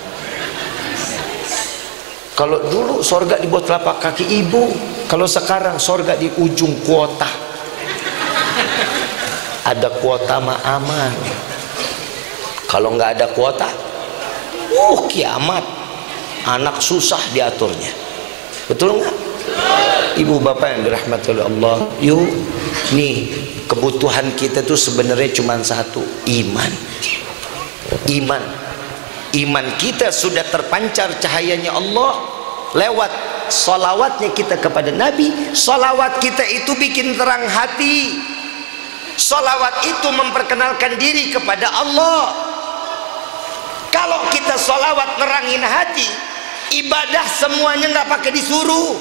Kalau dulu surga di bawah telapak kaki ibu, kalau sekarang surga di ujung kuota. Ada kuota mah aman. Kalau nggak ada kuota, kiamat. Anak susah diaturnya. Betul nggak? Ibu bapak yang dirahmati oleh Allah, yuk, nih kebutuhan kita tuh sebenarnya cuma satu, iman. Iman kita sudah terpancar cahayanya Allah lewat salawatnya kita kepada Nabi. Salawat kita itu bikin terang hati. Salawat itu memperkenalkan diri kepada Allah. Kalau kita salawat nerangin hati, ibadah semuanya nggak pakai disuruh,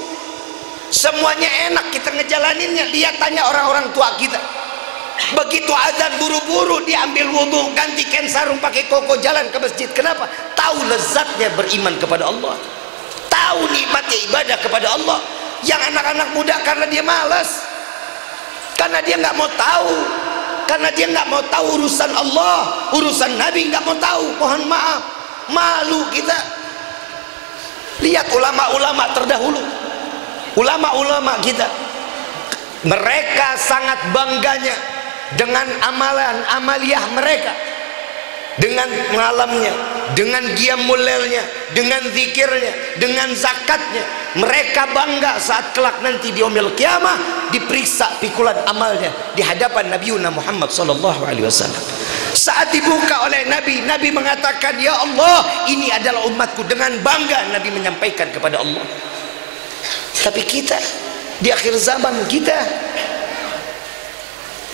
semuanya enak kita ngejalaninnya. Lihat tanya orang-orang tua kita, begitu azan buru-buru diambil wudhu, ganti kain sarung, pakai koko, jalan ke masjid. Kenapa? Tahu lezatnya beriman kepada Allah, tahu nikmatnya ibadah kepada Allah. Yang anak-anak muda karena dia malas, karena dia nggak mau tahu, karena dia nggak mau tahu urusan Allah, urusan Nabi nggak mau tahu. Mohon maaf, malu kita. Lihat ulama-ulama terdahulu, ulama-ulama kita Mereka sangat bangganya dengan amalan amaliyah mereka, dengan malamnya, dengan qiyamul lailnya, dengan zikirnya, dengan zakatnya. Mereka bangga saat kelak nanti di yaumil qiyamah diperiksa pikulan amalnya di hadapan Nabi Muhammad sallallahu alaihi wasallam. Saat dibuka oleh Nabi, Nabi mengatakan, "Ya Allah, ini adalah umatku." Dengan bangga Nabi menyampaikan kepada Allah. Tapi kita di akhir zaman, kita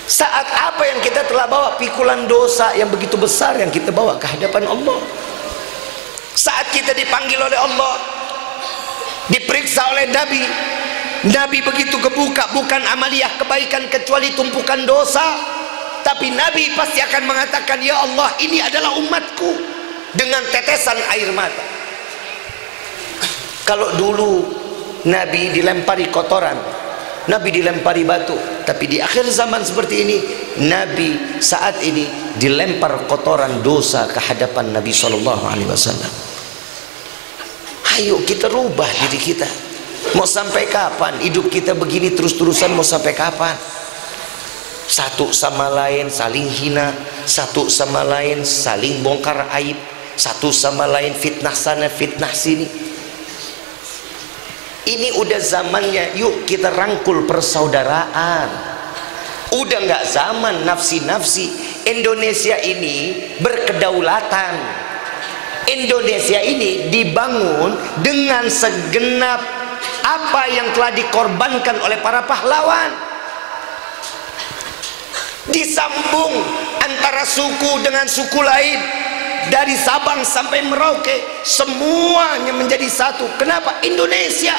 saat apa yang kita telah bawa, pikulan dosa yang begitu besar yang kita bawa ke hadapan Allah. Saat kita dipanggil oleh Allah, diperiksa oleh Nabi, Nabi begitu kebuka bukan amaliyah kebaikan kecuali tumpukan dosa. Tapi Nabi pasti akan mengatakan, "Ya Allah, ini adalah umatku," dengan tetesan air mata. Kalau dulu Nabi dilempari kotoran, Nabi dilempari batu, tapi di akhir zaman seperti ini, Nabi saat ini dilempar kotoran dosa ke hadapan Nabi sallallahu alaihi wasallam. Ayo kita rubah diri kita. Mau sampai kapan hidup kita begini terus-terusan? Mau sampai kapan? Satu sama lain saling hina, satu sama lain saling bongkar aib, satu sama lain fitnah sana fitnah sini. Ini udah zamannya, yuk kita rangkul persaudaraan. Udah nggak zaman nafsi-nafsi. Indonesia ini berkedaulatan. Indonesia ini dibangun dengan segenap apa yang telah dikorbankan oleh para pahlawan. Disambung antara suku dengan suku lain, dari Sabang sampai Merauke, semuanya menjadi satu. Kenapa? Indonesia.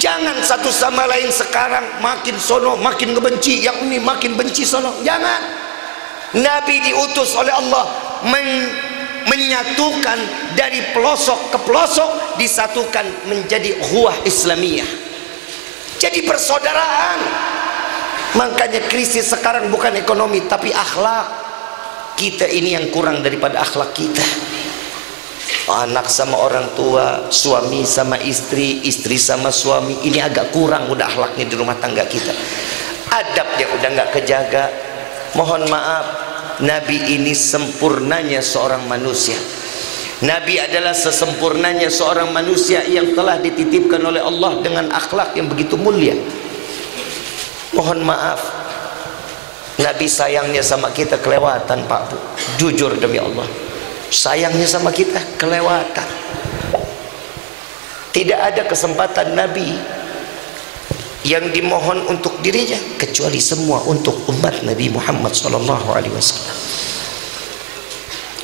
Jangan satu sama lain sekarang makin sono makin ngebenci, yang ini makin benci sono. Jangan. Nabi diutus oleh Allah menyatukan dari pelosok ke pelosok, disatukan menjadi ukhuwah Islamiyah, jadi persaudaraan. Makanya krisis sekarang bukan ekonomi tapi akhlak. Kita ini yang kurang daripada akhlak kita. Anak sama orang tua, suami sama istri, istri sama suami, ini agak kurang udah akhlaknya di rumah tangga kita. Adabnya udah nggak kejaga. Mohon maaf, Nabi ini sempurnanya seorang manusia. Nabi adalah sesempurnanya seorang manusia yang telah dititipkan oleh Allah dengan akhlak yang begitu mulia. Mohon maaf, Nabi sayangnya sama kita kelewatan, Pak Bu. Jujur demi Allah, sayangnya sama kita kelewatan. Tidak ada kesempatan Nabi yang dimohon untuk dirinya kecuali semua untuk umat Nabi Muhammad SAW.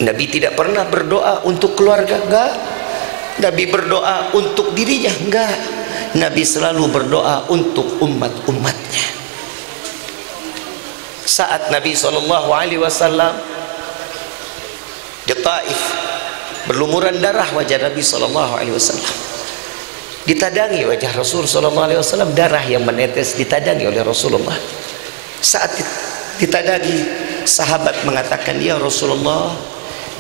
Nabi tidak pernah berdoa untuk keluarga, enggak. Nabi berdoa untuk dirinya, enggak. Nabi selalu berdoa untuk umat-umatnya. Saat Nabi SAW di Taif, berlumuran darah wajah Nabi SAW. Ditadangi wajah Rasul SAW, darah yang menetes ditadangi oleh Rasulullah. Saat ditadangi, sahabat mengatakan, "Ya Rasulullah,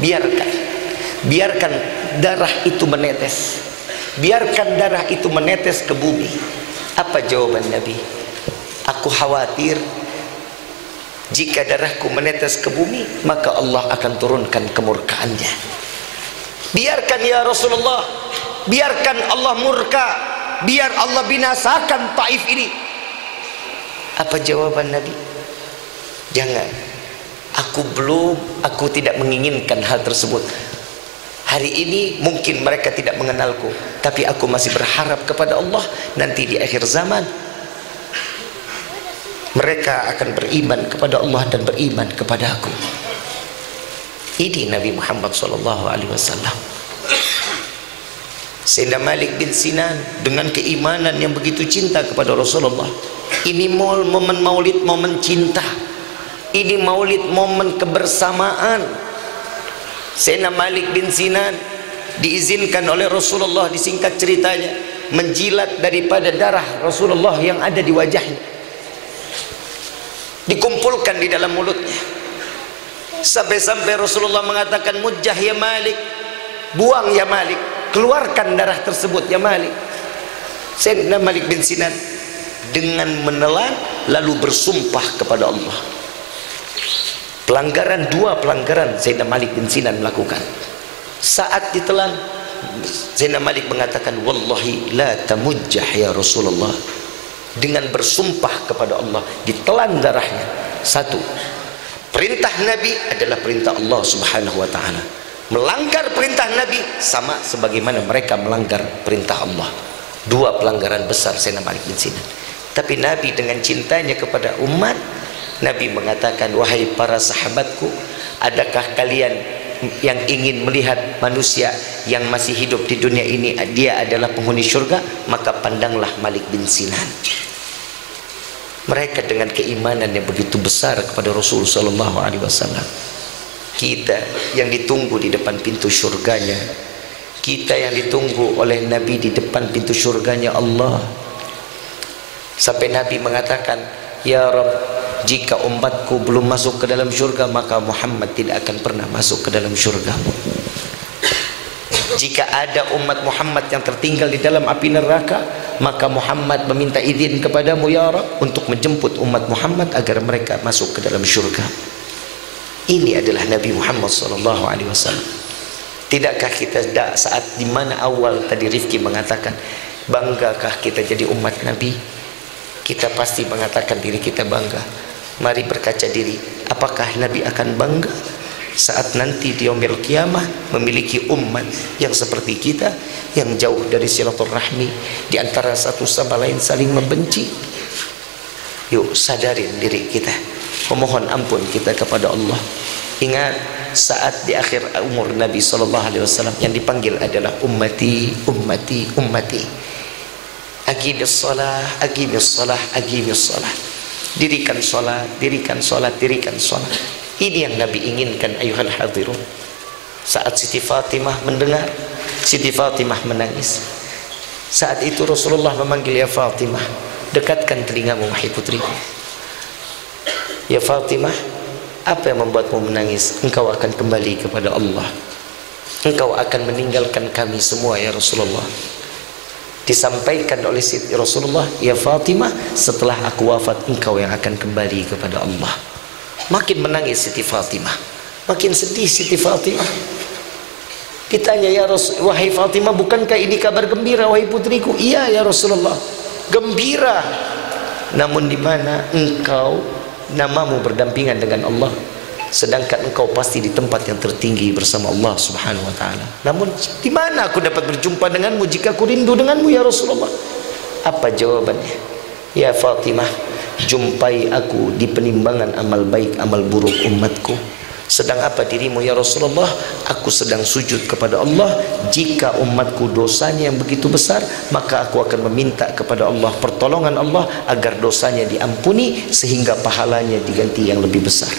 biarkan darah itu menetes, biarkan darah itu menetes ke bumi." Apa jawaban Nabi? "Aku khawatir jika darahku menetes ke bumi, maka Allah akan turunkan kemurkaannya." Biarkan ya Rasulullah, biarkan Allah murka, biar Allah binasakan Taif ini. Apa jawaban Nabi? "Jangan, aku tidak menginginkan hal tersebut. Hari ini mungkin mereka tidak mengenalku, tapi aku masih berharap kepada Allah nanti di akhir zaman mereka akan beriman kepada Allah dan beriman kepada aku." Ini Nabi Muhammad SAW. Sayyidina Malik bin Sinan dengan keimanan yang begitu cinta kepada Rasulullah. Ini momen maulid, momen cinta. Ini maulid, momen kebersamaan. Sayyidina Malik bin Sinan diizinkan oleh Rasulullah, disingkat ceritanya, menjilat daripada darah Rasulullah yang ada di wajahnya, dikumpulkan di dalam mulutnya, sampai-sampai Rasulullah mengatakan, "Mujjah ya Malik, buang ya Malik, keluarkan darah tersebut ya Malik." Sayyidina Malik bin Sinan dengan menelan lalu bersumpah kepada Allah. Dua pelanggaran Sayyidina Malik bin Sinan melakukan. Saat ditelan, Sayyidina Malik mengatakan, wallahi la tamujjah ya Rasulullah, dengan bersumpah kepada Allah, ditelan darahnya. Satu, perintah Nabi adalah perintah Allah Subhanahu wa taala. Melanggar perintah Nabi sama sebagaimana mereka melanggar perintah Allah. Dua pelanggaran besar Sayyidina Malik bin Sinan. Tapi Nabi dengan cintanya kepada umat, Nabi mengatakan, wahai para sahabatku, adakah kalian yang ingin melihat manusia yang masih hidup di dunia ini dia adalah penghuni surga? Maka pandanglah Malik bin Sinan. Mereka dengan keimanan yang begitu besar kepada Rasulullah sallallahu alaihi wasallam. Kita yang ditunggu di depan pintu surganya, kita yang ditunggu oleh Nabi di depan pintu surganya Allah. Sampai Nabi mengatakan, ya Rabb, jika umatku belum masuk ke dalam syurga, maka Muhammad tidak akan pernah masuk ke dalam syurgamu. Jika ada umat Muhammad yang tertinggal di dalam api neraka, maka Muhammad meminta izin kepadamu ya Rabb untuk menjemput umat Muhammad agar mereka masuk ke dalam syurga. Ini adalah Nabi Muhammad SAW. Tidakkah kita saat dimana awal tadi Rifki mengatakan, banggakah kita jadi umat Nabi? Kita pasti mengatakan diri kita bangga. Mari berkaca diri, apakah Nabi akan bangga saat nanti di yaumil qiyamah memiliki umat yang seperti kita, yang jauh dari silaturahmi, di antara satu sama lain saling membenci? Yuk sadarin diri kita, memohon ampun kita kepada Allah. Ingat, saat di akhir umur Nabi SAW yang dipanggil adalah ummati, ummati, ummati. Aqimis salah, aqimis salah, aqimis salah. Dirikan salat, dirikan salat, dirikan salat. Ini yang Nabi inginkan, ayuhal hadirun. Saat Siti Fatimah mendengar, Siti Fatimah menangis. Saat itu Rasulullah memanggil, ya Fatimah, dekatkan telingamu wahai putriku. Ya Fatimah, apa yang membuatmu menangis? Engkau akan kembali kepada Allah. Engkau akan meninggalkan kami semua ya Rasulullah. Disampaikan oleh Siti Rasulullah, ya Fatimah, setelah aku wafat engkau yang akan kembali kepada Allah. Makin menangis Siti Fatimah, makin sedih Siti Fatimah. Ditanya, ya Rasul, wahai Fatimah, bukankah ini kabar gembira wahai putriku? Iya ya Rasulullah, gembira. Namun di mana engkau namamu berdampingan dengan Allah, sedangkan engkau pasti di tempat yang tertinggi bersama Allah Subhanahu wa taala. Namun di mana aku dapat berjumpa denganmu jika aku rindu denganmu ya Rasulullah? Apa jawabannya? Ya Fatimah, jumpai aku di penimbangan amal baik amal buruk umatku. Sedang apa dirimu ya Rasulullah? Aku sedang sujud kepada Allah. Jika umatku dosanya yang begitu besar, maka aku akan meminta kepada Allah pertolongan Allah agar dosanya diampuni sehingga pahalanya diganti yang lebih besar.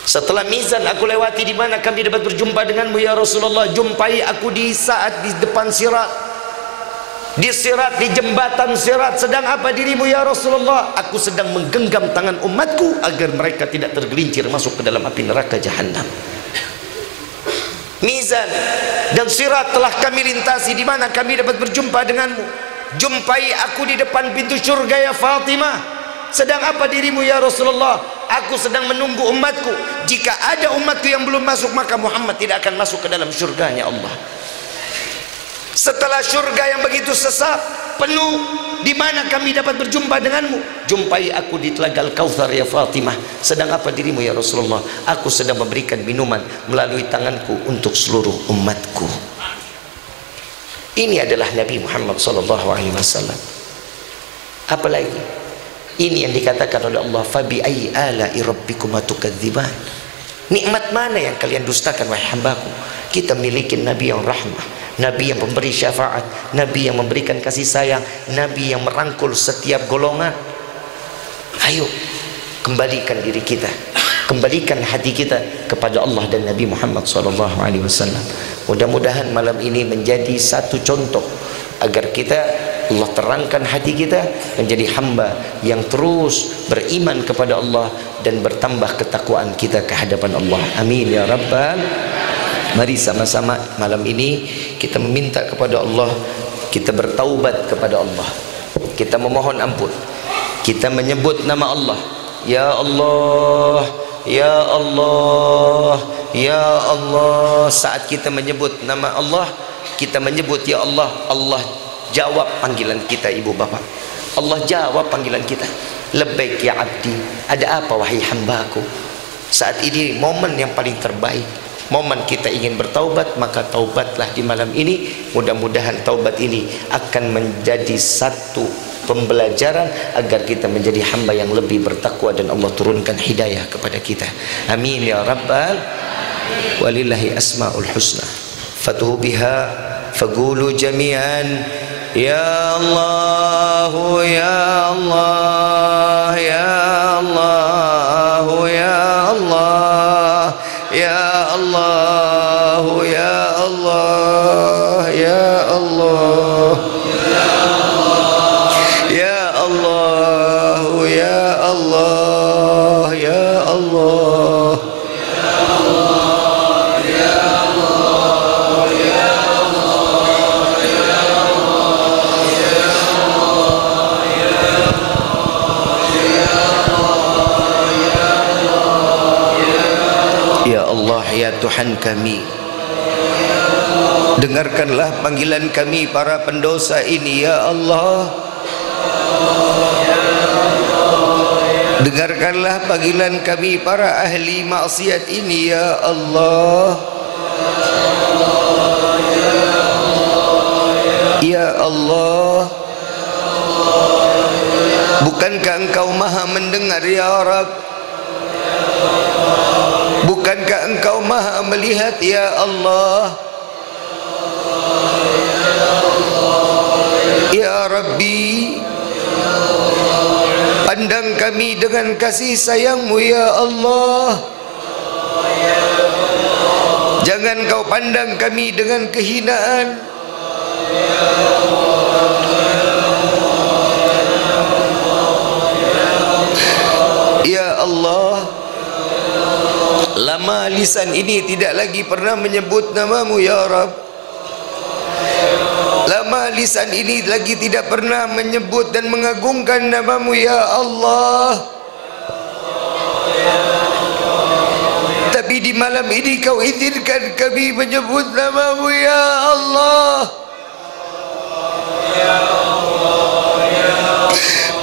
Setelah mizan aku lewati, di mana kami dapat berjumpa denganmu ya Rasulullah? Jumpai aku di saat di depan sirat, di sirat, di jembatan sirat. Sedang apa dirimu ya Rasulullah? Aku sedang menggenggam tangan umatku agar mereka tidak tergelincir masuk ke dalam api neraka jahanam. Mizan dan sirat telah kami lintasi, di mana kami dapat berjumpa denganmu? Jumpai aku di depan pintu surga ya Fatimah. Sedang apa dirimu ya Rasulullah? Aku sedang menunggu umatku. Jika ada umatku yang belum masuk, maka Muhammad tidak akan masuk ke dalam surganya Allah. Setelah surga yang begitu sesak, penuh, di mana kami dapat berjumpa denganmu? Jumpai aku di Telaga Al-Kautsar ya Fatimah. Sedang apa dirimu ya Rasulullah? Aku sedang memberikan minuman melalui tanganku untuk seluruh umatku. Ini adalah Nabi Muhammad SAW. Apalagi? Ini yang dikatakan oleh Allah, fabi ayyi ala'i rabbikuma tukadziban. Nikmat mana yang kalian dustakan wahai hambaku? Kita miliki Nabi yang rahmah, Nabi yang memberi syafaat, Nabi yang memberikan kasih sayang, Nabi yang merangkul setiap golongan. Ayo kembalikan diri kita, kembalikan hati kita kepada Allah dan Nabi Muhammad SAW. Mudah-mudahan malam ini menjadi satu contoh agar kita, Allah terangkan hati kita menjadi hamba yang terus beriman kepada Allah dan bertambah ketakwaan kita ke hadapan Allah. Amin ya Rabbal. Mari sama-sama malam ini kita meminta kepada Allah, kita bertaubat kepada Allah. kita memohon ampun, kita menyebut nama Allah. Ya Allah, Ya Allah, Ya Allah. Saat kita menyebut nama Allah, kita menyebut Ya Allah, Allah jawab panggilan kita ibu bapak. Allah jawab panggilan kita. Labbaik ya abdi. Ada apa wahai hambaku? Saat ini momen yang paling terbaik, momen kita ingin bertaubat, maka taubatlah di malam ini. Mudah-mudahan taubat ini akan menjadi satu pembelajaran agar kita menjadi hamba yang lebih bertakwa dan Allah turunkan hidayah kepada kita. Amin ya rabbal. Walillahi asmaul husna fatuhu biha faqulu jami'an ya Allah ya Allah ya Allah ya Allah ya Allah ya Allah ya Allah ya Allah ya Allah ya Allah. Ya Tuhan kami, dengarkanlah panggilan kami para pendosa ini ya Allah. Dengarkanlah panggilan kami para ahli maksiat ini ya Allah. Ya Allah, bukankah Engkau maha mendengar ya Rabb? Bukankah Engkau maha melihat ya Allah? Ya Rabbi, pandang kami dengan kasih sayang-Mu ya Allah. Jangan Kau pandang kami dengan kehinaan. Ya Allah, lama lisan ini tidak lagi pernah menyebut nama-Mu ya Rabb. Lama lisan ini lagi tidak pernah menyebut dan mengagungkan nama-Mu ya Allah. Tapi di malam ini Kau izinkan kami menyebut nama-Mu ya Allah.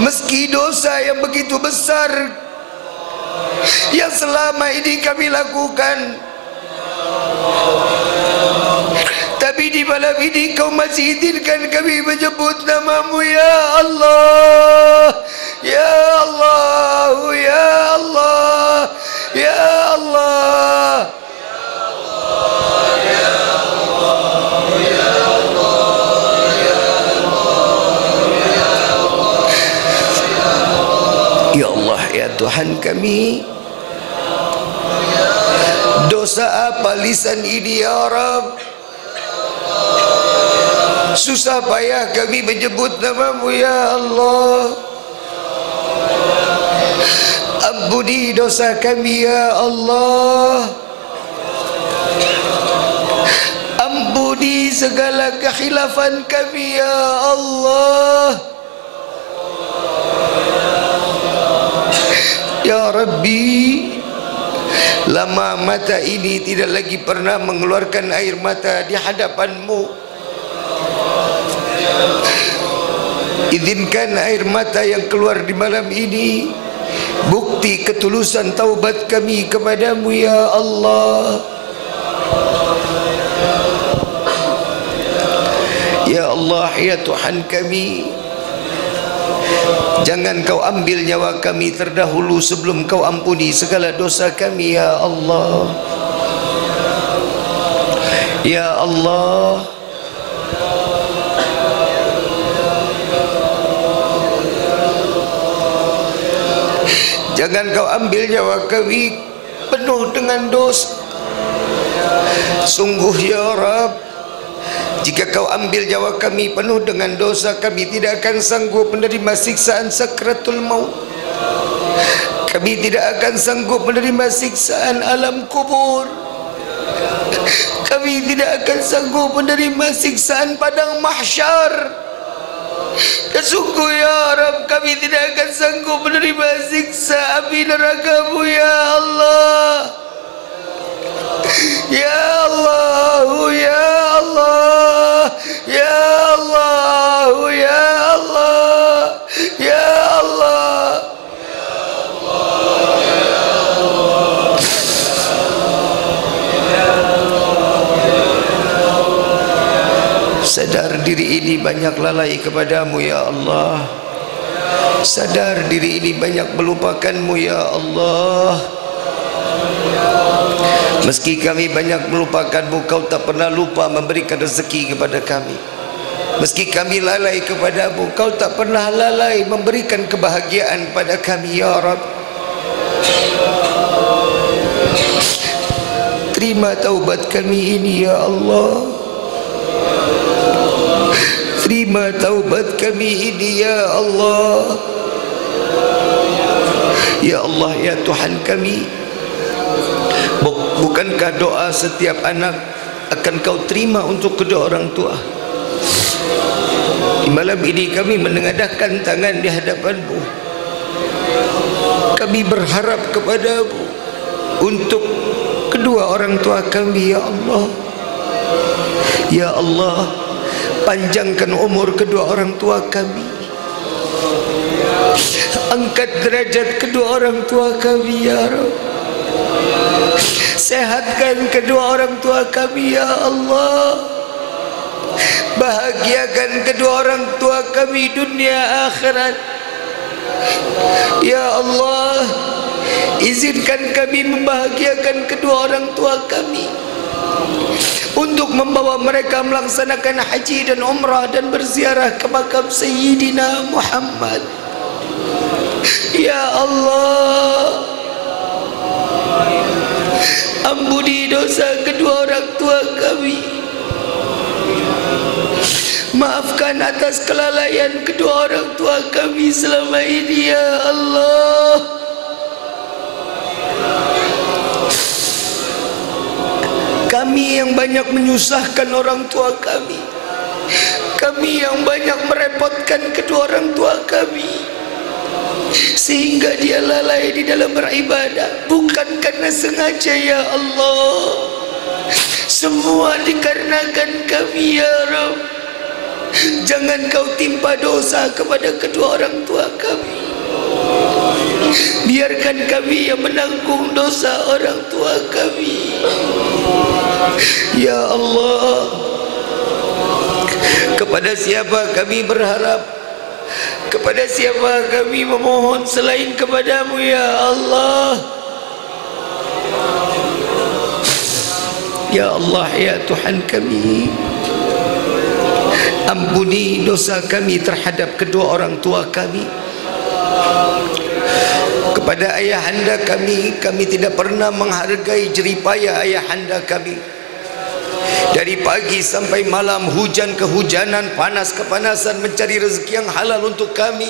Meski dosa yang begitu besar yang selama ini kami lakukan, tapi di malam ini Kau masih izinkan kami menyebut nama-Mu ya Allah. Ya Allah, ya Allah, ya Allah. Ya Allah, ya Tuhan kami, dosa apa lisan ini ya Rabb? Susah payah kami menyebut nama-Mu ya Allah. Ampuni dosa kami ya Allah. Ampuni segala kekhilafan kami ya Allah. Ya Rabbi, lama mata ini tidak lagi pernah mengeluarkan air mata di hadapan-Mu. Izinkan air mata yang keluar di malam ini bukti ketulusan taubat kami kepada-Mu ya Allah. Ya Allah, ya Tuhan kami, jangan Kau ambil nyawa kami terdahulu sebelum Kau ampuni segala dosa kami ya Allah. Ya Allah, jangan Kau ambil nyawa kami penuh dengan dosa. Sungguh ya Rabb, jika Kau ambil nyawa kami penuh dengan dosa, kami tidak akan sanggup menerima siksaan sakratul maut. Kami tidak akan sanggup menerima siksaan alam kubur. Kami tidak akan sanggup menerima siksaan padang mahsyar. Dan Sungguh ya Rabb, kami tidak akan sanggup menerima siksa api neraka-Mu ya Allah. Ya Allah, ya Allah, ya Allah, ya Allah, ya Allah. Sadar diri ini banyak lalai kepadamu ya Allah. Sadar diri ini banyak melupakanmu ya Allah. Meski kami banyak melupakanmu, Kau tak pernah lupa memberikan rezeki kepada kami. Meski kami lalai kepadamu, Kau tak pernah lalai memberikan kebahagiaan pada kami ya Rabb. Terima taubat kami ini ya Allah. Terima taubat kami ini ya Allah. Ya Allah, ya Tuhan kami, bukankah doa setiap anak akan Kau terima untuk kedua orang tua? Di malam ini kami menengadahkan tangan di hadapan-Mu. Kami berharap kepada-Mu untuk kedua orang tua kami ya Allah. Ya Allah, panjangkan umur kedua orang tua kami. Angkat derajat kedua orang tua kami ya Rabb. Sehatkan kedua orang tua kami ya Allah. Bahagiakan kedua orang tua kami dunia akhirat. Ya Allah, izinkan kami membahagiakan kedua orang tua kami, untuk membawa mereka melaksanakan haji dan umrah dan berziarah ke makam Sayyidina Muhammad. Ya Allah, ampuni dosa kedua orang tua kami. Maafkan atas kelalaian kedua orang tua kami selama ini ya Allah. Kami yang banyak menyusahkan orang tua kami, kami yang banyak merepotkan kedua orang tua kami, sehingga dia lalai di dalam beribadah. Bukan karena sengaja ya Allah, semua dikarenakan kami ya Rabb. Jangan Kau timpa dosa kepada kedua orang tua kami. Biarkan kami yang menanggung dosa orang tua kami. Ya Allah, kepada siapa kami berharap, kepada siapa kami memohon selain kepada-Mu ya Allah. Ya Allah, ya Tuhan kami, ampuni dosa kami terhadap kedua orang tua kami. Kepada ayahanda kami, kami tidak pernah menghargai jeripayah ayahanda kami. Dari pagi sampai malam, hujan kehujanan, panas kepanasan, mencari rezeki yang halal untuk kami.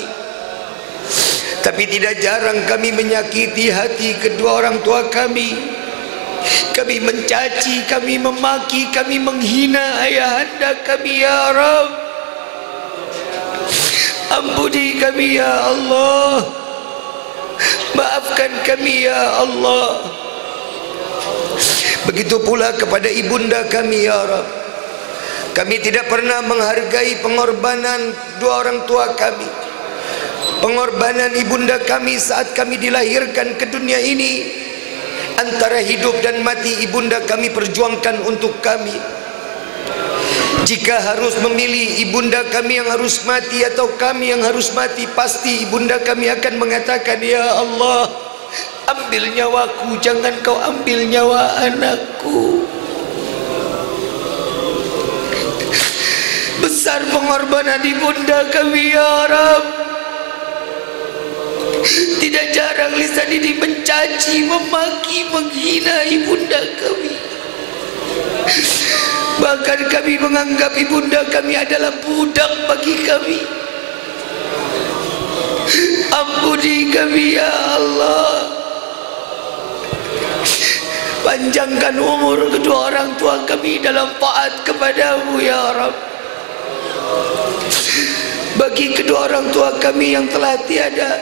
Tapi tidak jarang kami menyakiti hati kedua orang tua kami. Kami mencaci, kami memaki, kami menghina ayahanda kami ya Rabb. Ampuni kami ya Allah. Maafkan kami ya Allah. Begitu pula kepada ibunda kami ya Rabb. Kami tidak pernah menghargai pengorbanan dua orang tua kami, pengorbanan ibunda kami saat kami dilahirkan ke dunia ini. Antara hidup dan mati ibunda kami perjuangkan untuk kami. Jika harus memilih ibunda kami yang harus mati atau kami yang harus mati, pasti ibunda kami akan mengatakan, ya Allah, ambil nyawaku, jangan Kau ambil nyawa anakku. Besar pengorbanan ibunda kami ya Rabb. Tidak jarang lisan ini mencaci, memaki, menghina ibunda kami. Bahkan kami menganggap ibunda kami adalah budak bagi kami. Ampuni kami ya Allah. Panjangkan umur kedua orang tua kami dalam taat kepada-Mu ya Rabb. Bagi kedua orang tua kami yang telah tiada,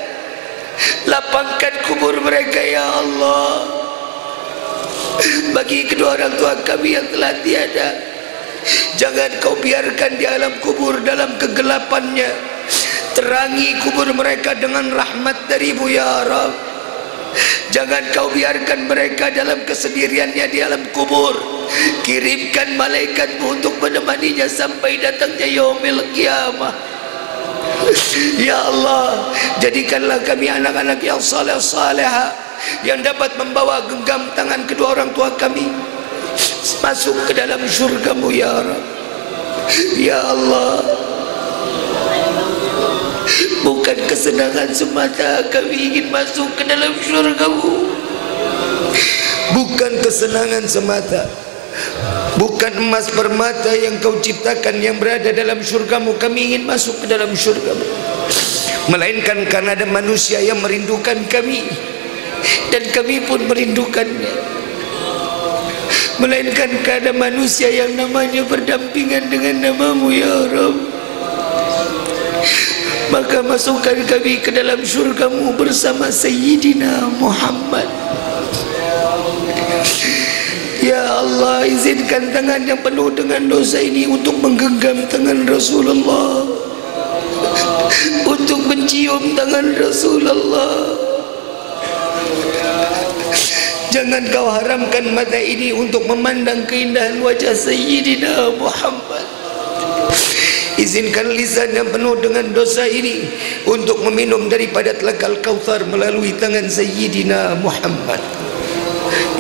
lapangkan kubur mereka ya Allah. Bagi kedua orang tua kami yang telah tiada, jangan kau biarkan di alam kubur dalam kegelapannya, terangi kubur mereka dengan rahmat darimu ya Rabb. Jangan kau biarkan mereka dalam kesendiriannya di alam kubur, kirimkan malaikatmu untuk menemaninya sampai datangnya yaumil qiyamah. Ya Allah, jadikanlah kami anak-anak yang saleh-salehah, yang dapat membawa genggam tangan kedua orang tua kami masuk ke dalam syurga-Mu ya Rabb. Ya Allah, bukan kesenangan semata kami ingin masuk ke dalam syurga-Mu, bukan kesenangan semata, bukan emas permata yang kau ciptakan yang berada dalam syurga-Mu kami ingin masuk ke dalam syurga-Mu, melainkan karena ada manusia yang merindukan kami dan kami pun merindukannya, melainkan karena manusia yang namanya berdampingan dengan nama-Mu ya Rabb. Maka masukkan kami ke dalam syurga-Mu bersama Sayyidina Muhammad. Ya Allah, izinkan tangan yang penuh dengan dosa ini untuk menggenggam tangan Rasulullah, untuk mencium tangan Rasulullah. Jangan kau haramkan mata ini untuk memandang keindahan wajah Sayyidina Muhammad. Izinkan lisan yang penuh dengan dosa ini untuk meminum daripada telaga Kautsar melalui tangan Sayyidina Muhammad.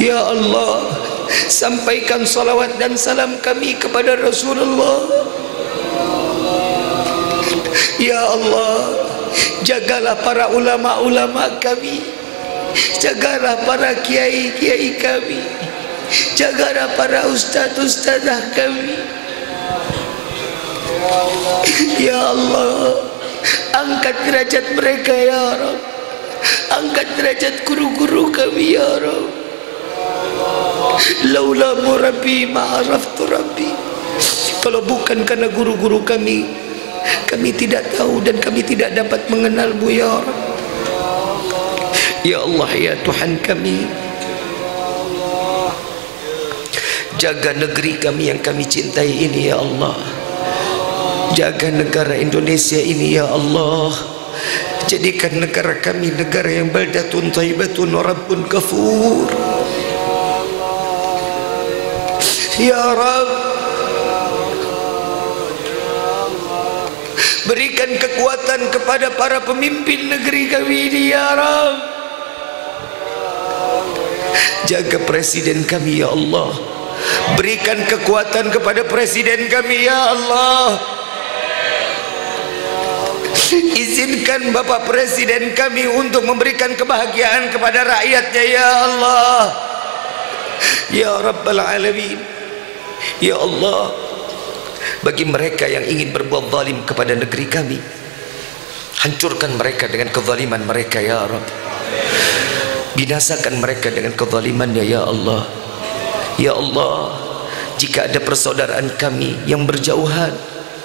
Ya Allah, sampaikan salawat dan salam kami kepada Rasulullah. Ya Allah, jagalah para ulama-ulama kami, jagalah para kiai-kiai kami, jagalah para ustaz-ustazah kami. Ya Allah, angkat derajat mereka ya Rabb, angkat derajat guru-guru kami ya Rabb. Laula murabbi ma'araftu rabbi, kalau bukan karena guru-guru kami, kami tidak tahu dan kami tidak dapat mengenal-Mu ya Rabb. Ya Allah, ya Tuhan kami, jaga negeri kami yang kami cintai ini ya Allah. Jaga negara Indonesia ini ya Allah. Jadikan negara kami negara yang baldatun thayyibatun wa rabbun ghafur. Ya Rabb, berikan kekuatan kepada para pemimpin negeri kami ini ya Rabb. Jaga presiden kami ya Allah. Berikan kekuatan kepada presiden kami ya Allah. Izinkan Bapak Presiden kami untuk memberikan kebahagiaan kepada rakyatnya ya Allah. Ya Rabbal Alamin. Ya Allah, bagi mereka yang ingin berbuat zalim kepada negeri kami, hancurkan mereka dengan kezaliman mereka ya Rabb. Binasakan mereka dengan kezalimannya ya Allah. Ya Allah, jika ada persaudaraan kami yang berjauhan,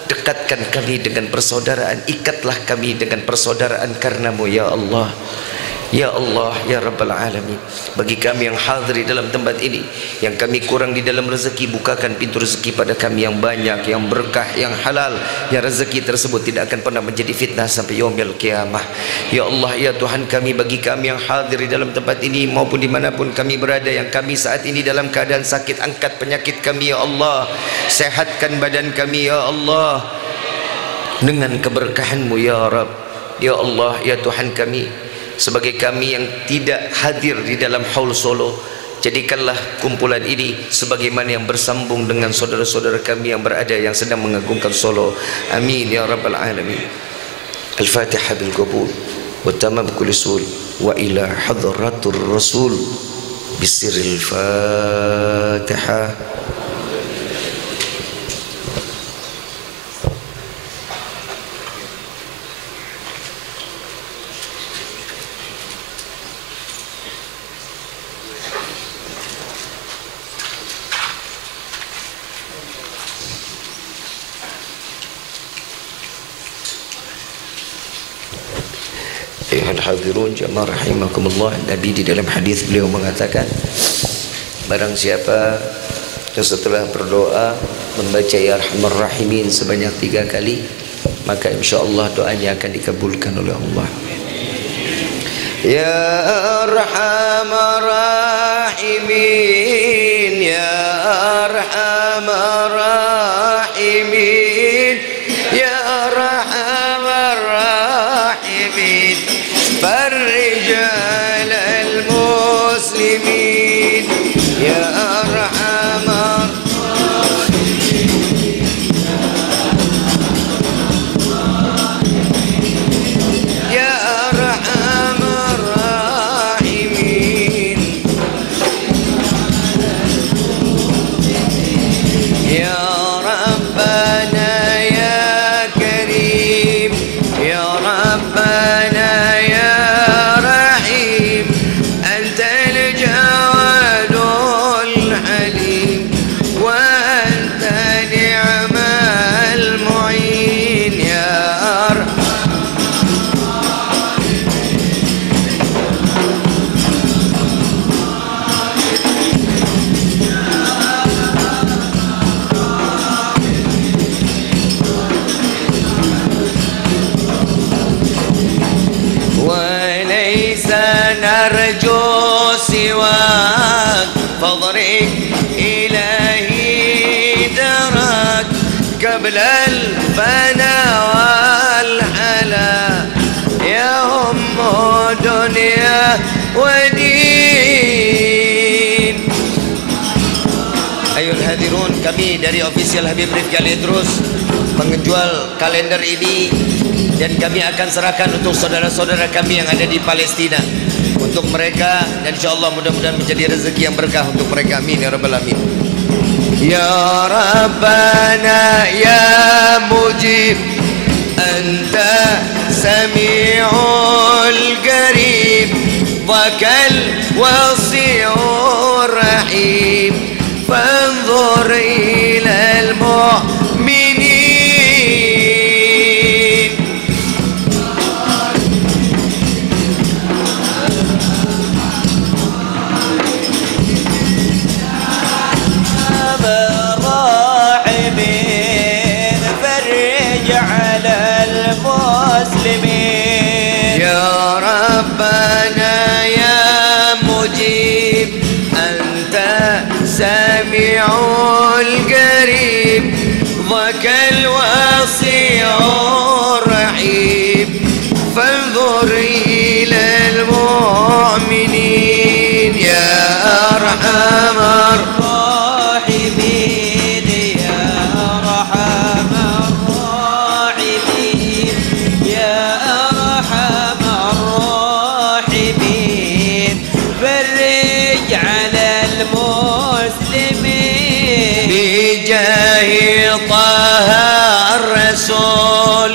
dekatkan kami dengan persaudaraan, ikatlah kami dengan persaudaraan karena-Mu ya Allah. Ya Allah, ya Rabbal Alamin. Bagi kami yang hadiri dalam tempat ini, yang kami kurang di dalam rezeki, bukakan pintu rezeki pada kami yang banyak, yang berkah, yang halal, yang rezeki tersebut tidak akan pernah menjadi fitnah sampai yaumil qiyamah. Ya Allah, ya Tuhan kami, bagi kami yang hadiri dalam tempat ini maupun dimanapun kami berada, yang kami saat ini dalam keadaan sakit, angkat penyakit kami ya Allah. Sehatkan badan kami ya Allah dengan keberkahan-Mu ya Rabb. Ya Allah, ya Tuhan kami, sebagai kami yang tidak hadir di dalam haul Solo, jadikanlah kumpulan ini sebagaimana yang bersambung dengan saudara-saudara kami yang berada yang sedang mengagungkan Solo. Amin ya Rabbal Alamin. Al-Fatihah bil qabul wa tamam kulli sul wa ila hadratur rasul bisiril Fatihah. Ayuhal hadirun jamaah rahimakumullah, Nabi di dalam hadis beliau mengatakan, barang siapa setelah berdoa membaca ya Arhamar Rahimin sebanyak 3 kali, maka insyaallah doanya akan dikabulkan oleh Allah. Ya Arhamar Rahimin, ya Arhamar Rahimin, ya Arhamar Rahimin, farij 'alal muslimin, ya Arhamar ya Arhamar Rahimin, ya Rabbana ya Karim, ya Rabbana ya Rahim, Antal Jawadul Halim, wa anta ni'mal mu'in, ya وليس نرجو سواك، فاضرك إلهي درك قبل الفنا والحلا، يا أم دنيا ودين. Ayol hadirun, kami dari official Habib Rifki Ali Idrus menjual kalender ini, dan kami akan serahkan untuk saudara-saudara kami yang ada di Palestina, untuk mereka, dan insyaallah mudah-mudahan menjadi rezeki yang berkah untuk mereka. Amin ya rabbal alamin. Ya Rabbana ya Mujib, Anta Sami'ul Qarib, Wakal Wasi'ur Rahim, fanzur ilal mu'minin. يا ربنا يا مجيب، أنت سامع القريب، ذاك الوصي الرحيم، فانظر إلى المؤمنين يا أرحم الراحمين، يا أرحم الراحمين، يا أرحم الراحمين، فرج على المسلمين بجاه طه الرسول،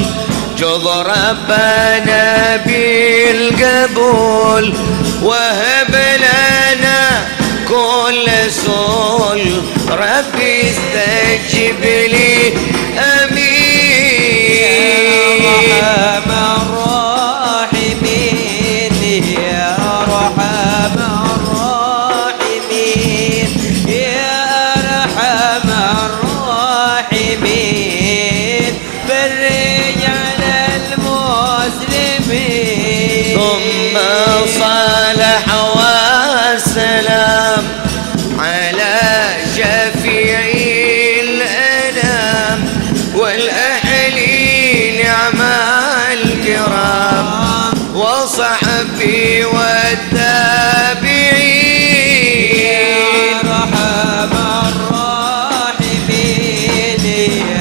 جض ربنا بالقبول، وهب لنا كل سول، ربي استجب لي امين. يا ارحم الراحمين، يا ارحم الراحمين، يا ارحم الراحمين، فرج على المسلمين. ثم صالح والسلام على شفيع الأنام، والأهلين نعم الكرام، وصحبي والتابعين. يا أرحم الراحمين،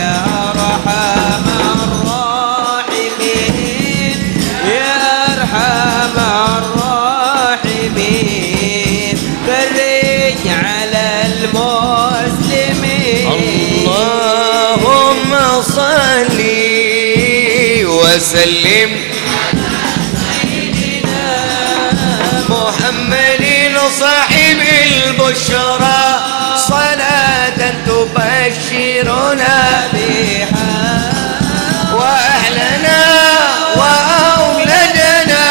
يا أرحم الراحمين، يا أرحم الراحمين، فرج على المسلمين. اللهم صل وسلم محمد صاحب البشرى، صلاة تبشرنا بها، وأهلنا وأولادنا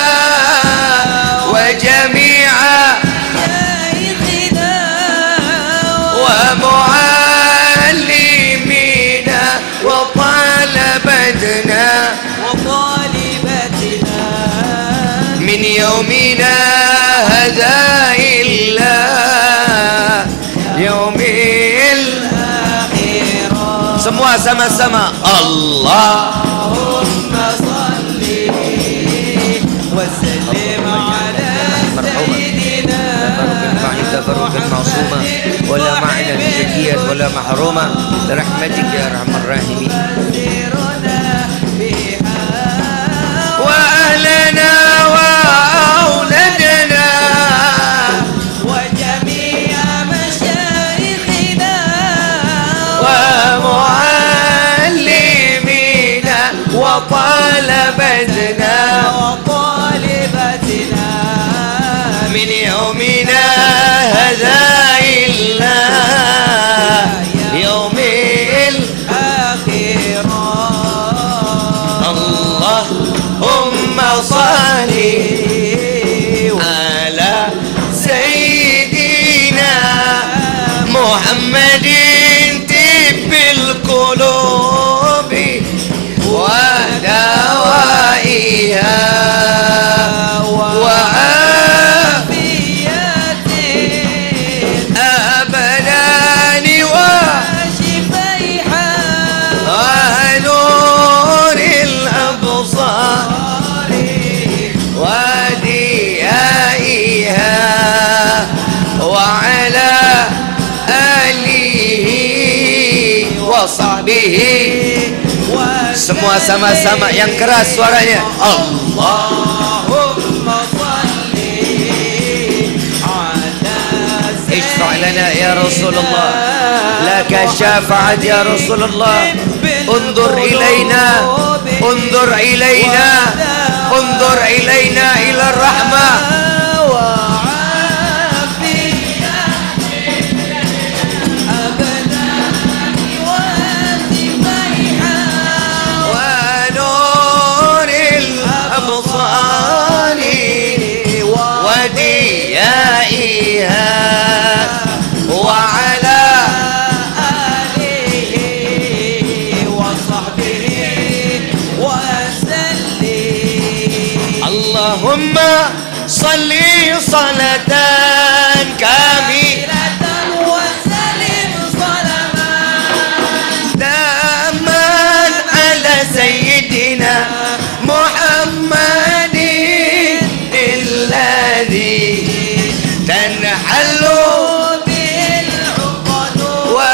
من يومنا هذا إلا يوم الآخرة. Semua sama-sama Allahumma salli wa sallim ala sayyidina tabarrukan ma'suma wala ma'na syakiyat wala mahruma rahmatik ya arhamar rahimin. Wa ahlana wa auladana wa jami'a masyayikhina wa muallimina wa talabatna min yawmina hadha illa yawmil akhirah. Allahumma salli ala sayyidina Muhammadin tibbil qulubi wa dawaiha wa afiyatin abadani wa shifaiha wa nuril absari wa diyaiha wa ala alihi wa sahbihi. Semua sama-sama yang keras suaranya. Allahumma salli ala Ishfa' lana ya Rasulullah, laka syafa'at ya Rasulullah. Undur ilaina, undur ilaina, undur ilaina ila rahmah. Allahumma salli salatan kamilatan wa sallim salaman daman ala sayyidina Muhammadin alladhi tanhalu bil 'uqad wa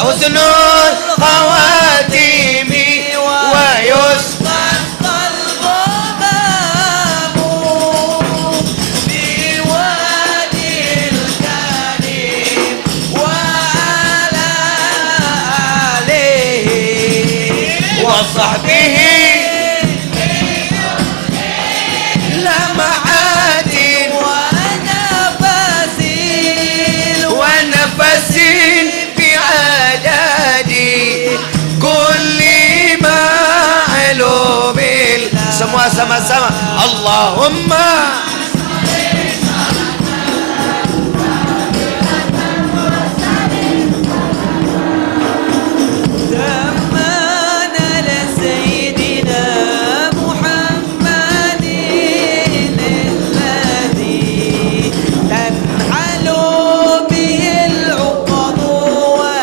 husnul khawatimi wa yustasqal ghamamu bi wadil karim wa ala alihi wa sahbihi lama'atin wa nafasin semua sama-sama Allahumma daman ala sayyidina Muhammadin alladhi tanhalu bihil 'uqad wa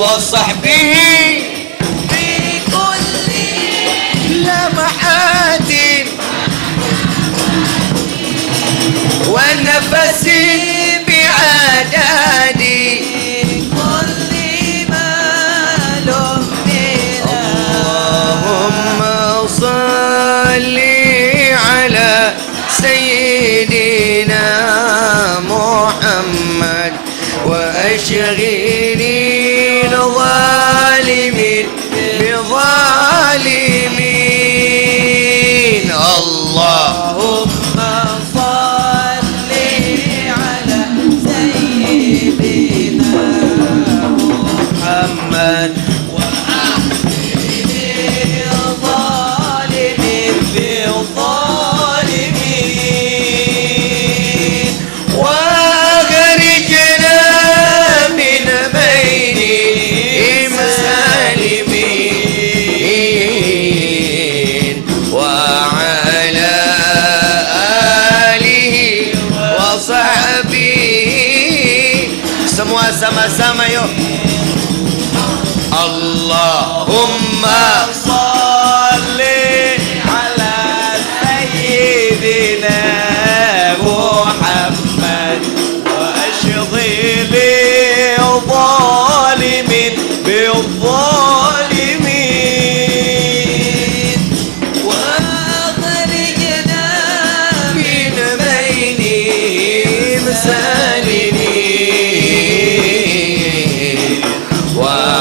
وصحبه بكل لمحات ونفس بعدد كل ما لمنا اللهم صل sama yuk. Allahumma salli ala sayyidina Muhammad wa ashghil zalimin bil zalimin wa akhrijna min bainihim salimin wa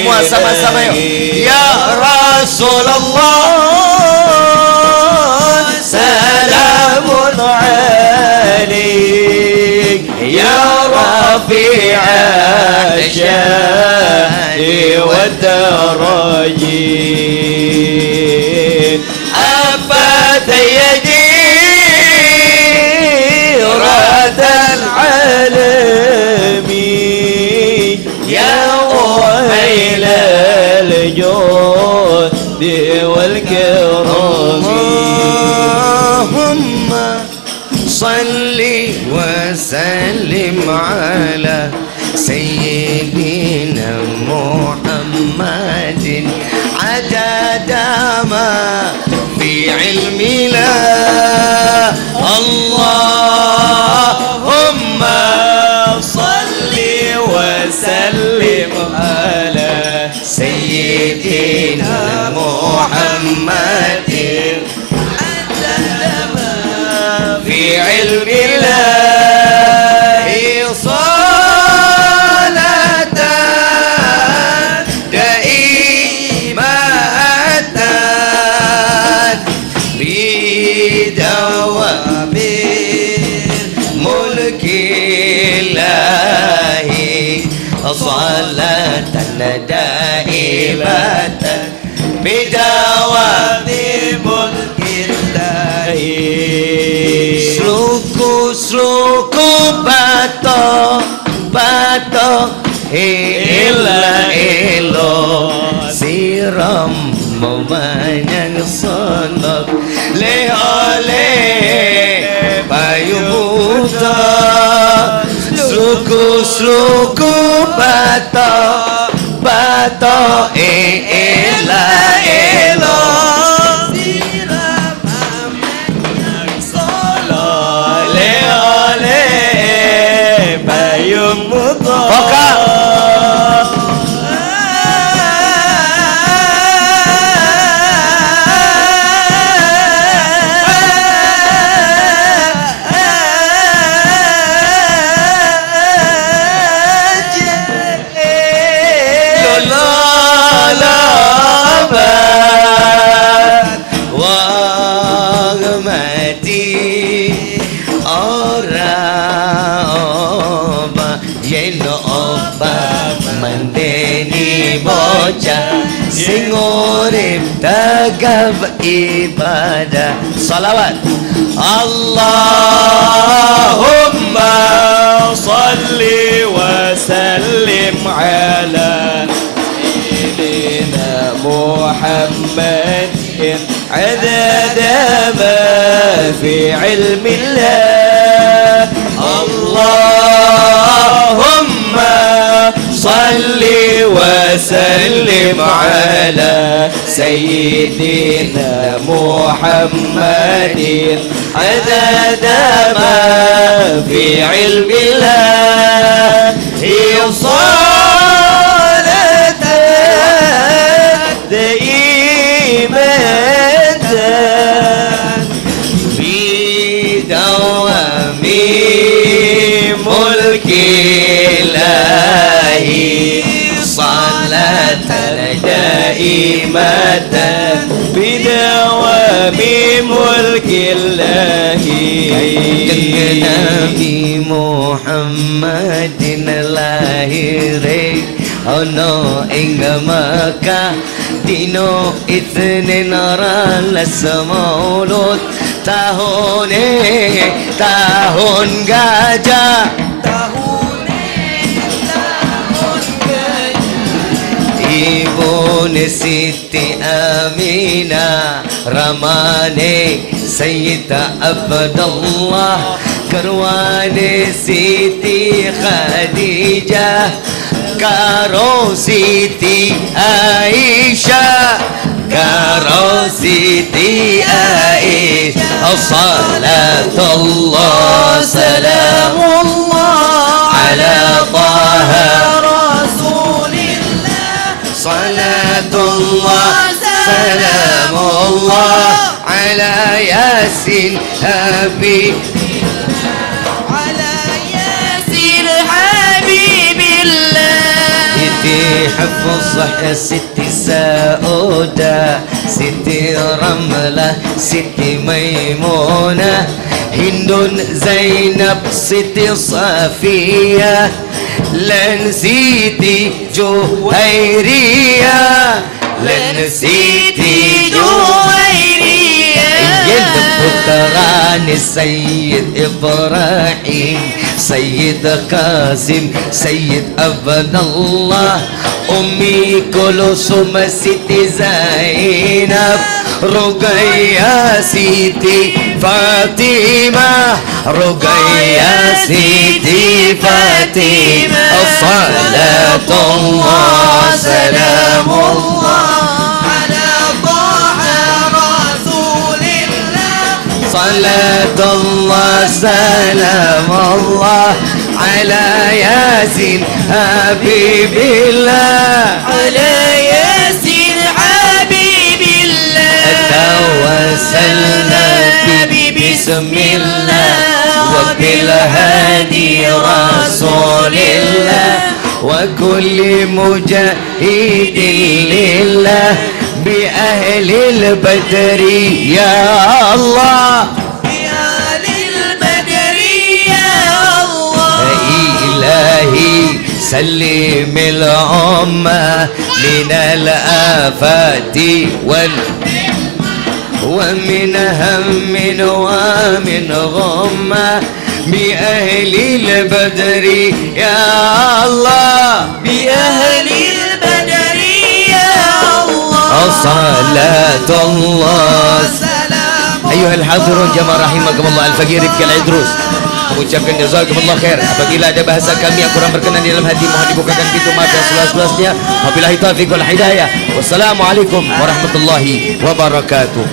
Semua sama-sama yuk. Ya Rasulullah, salamun alaik. Ya Rafi'al syani wa darajin. Afat yadi radal alamin. Ya وهيل الجود والكرم. اللهم صل وسلم على سيدنا محمد عدد ما في علم الله. اللهم صل وسلم على سيدنا محمد عدد ما في علم الله. صلاة دائمة بدوام ملك الله. صلاة دائمة بدوام ملك الله. Sluku bato ila ilo siram memanyang sonok lehole payu buta. Sluku bato ila ilo siram memanyang sonok lehole payu buta. Sing urip tegap ibadah salawat. Allahumma salli wa sallim ala sayyidina Muhammadin adada ma fi ilmillah. Allahumma salli wa sallim ala sayyidina Muhammadin adada ma fi ilmillah. Salatan daimatan bidawami mulkillahi. Salatan daimatan bidawami mulkillahi. Dengan Nabi Muhammadin lahire ono ing Makkah dino Itsnin ralas maulud. Tahun gajah, Ibun Siti Aminah Ramane Sayyida Abdullah Karwane Siti Khadijah Karo Siti Aisyah Karo Siti Aisyah. Salatullah salamullah ala Taha Salatullah salamullah ala Yasin Habib ala Yasin Habibillah. Iti حفظ ستي سعودة ستي رملة ستي ميمونة هند زينب ستي صفية لنسيتي جوهيرية لنسيتي جوهيرية البطران السيد إبراهيم سيد قاسم سيد عبد الله أمي كلثوم ستي زينب رقية ستي فاطمة رقية ستي فاطمة صلاة الله سلام الله على طه رسول الله صلاة الله سلام الله على ياسين حبيب الله على ياسين حبيب الله توسلنا بسم الله وبالهادي رسول الله وكل مجاهد لله بأهل البدر يا الله بأهل البدر يا الله إلهي سلم الأمة من الآفات ومن هم ومن غمة بأهل البدر يا الله بأهل البدر يا الله صلاة الله أيها الحاضرون جماعة رحمكم الله الفقير يبكي العدروس mengucapkan jazakumullah khair. Apabila ada bahasa kami yang kurang berkenan di dalam hati, mohon dibukakan pintu maaf yang seluas-luasnya. Wabillahi taufiq wal hidayah. Wassalamualaikum warahmatullahi wabarakatuh.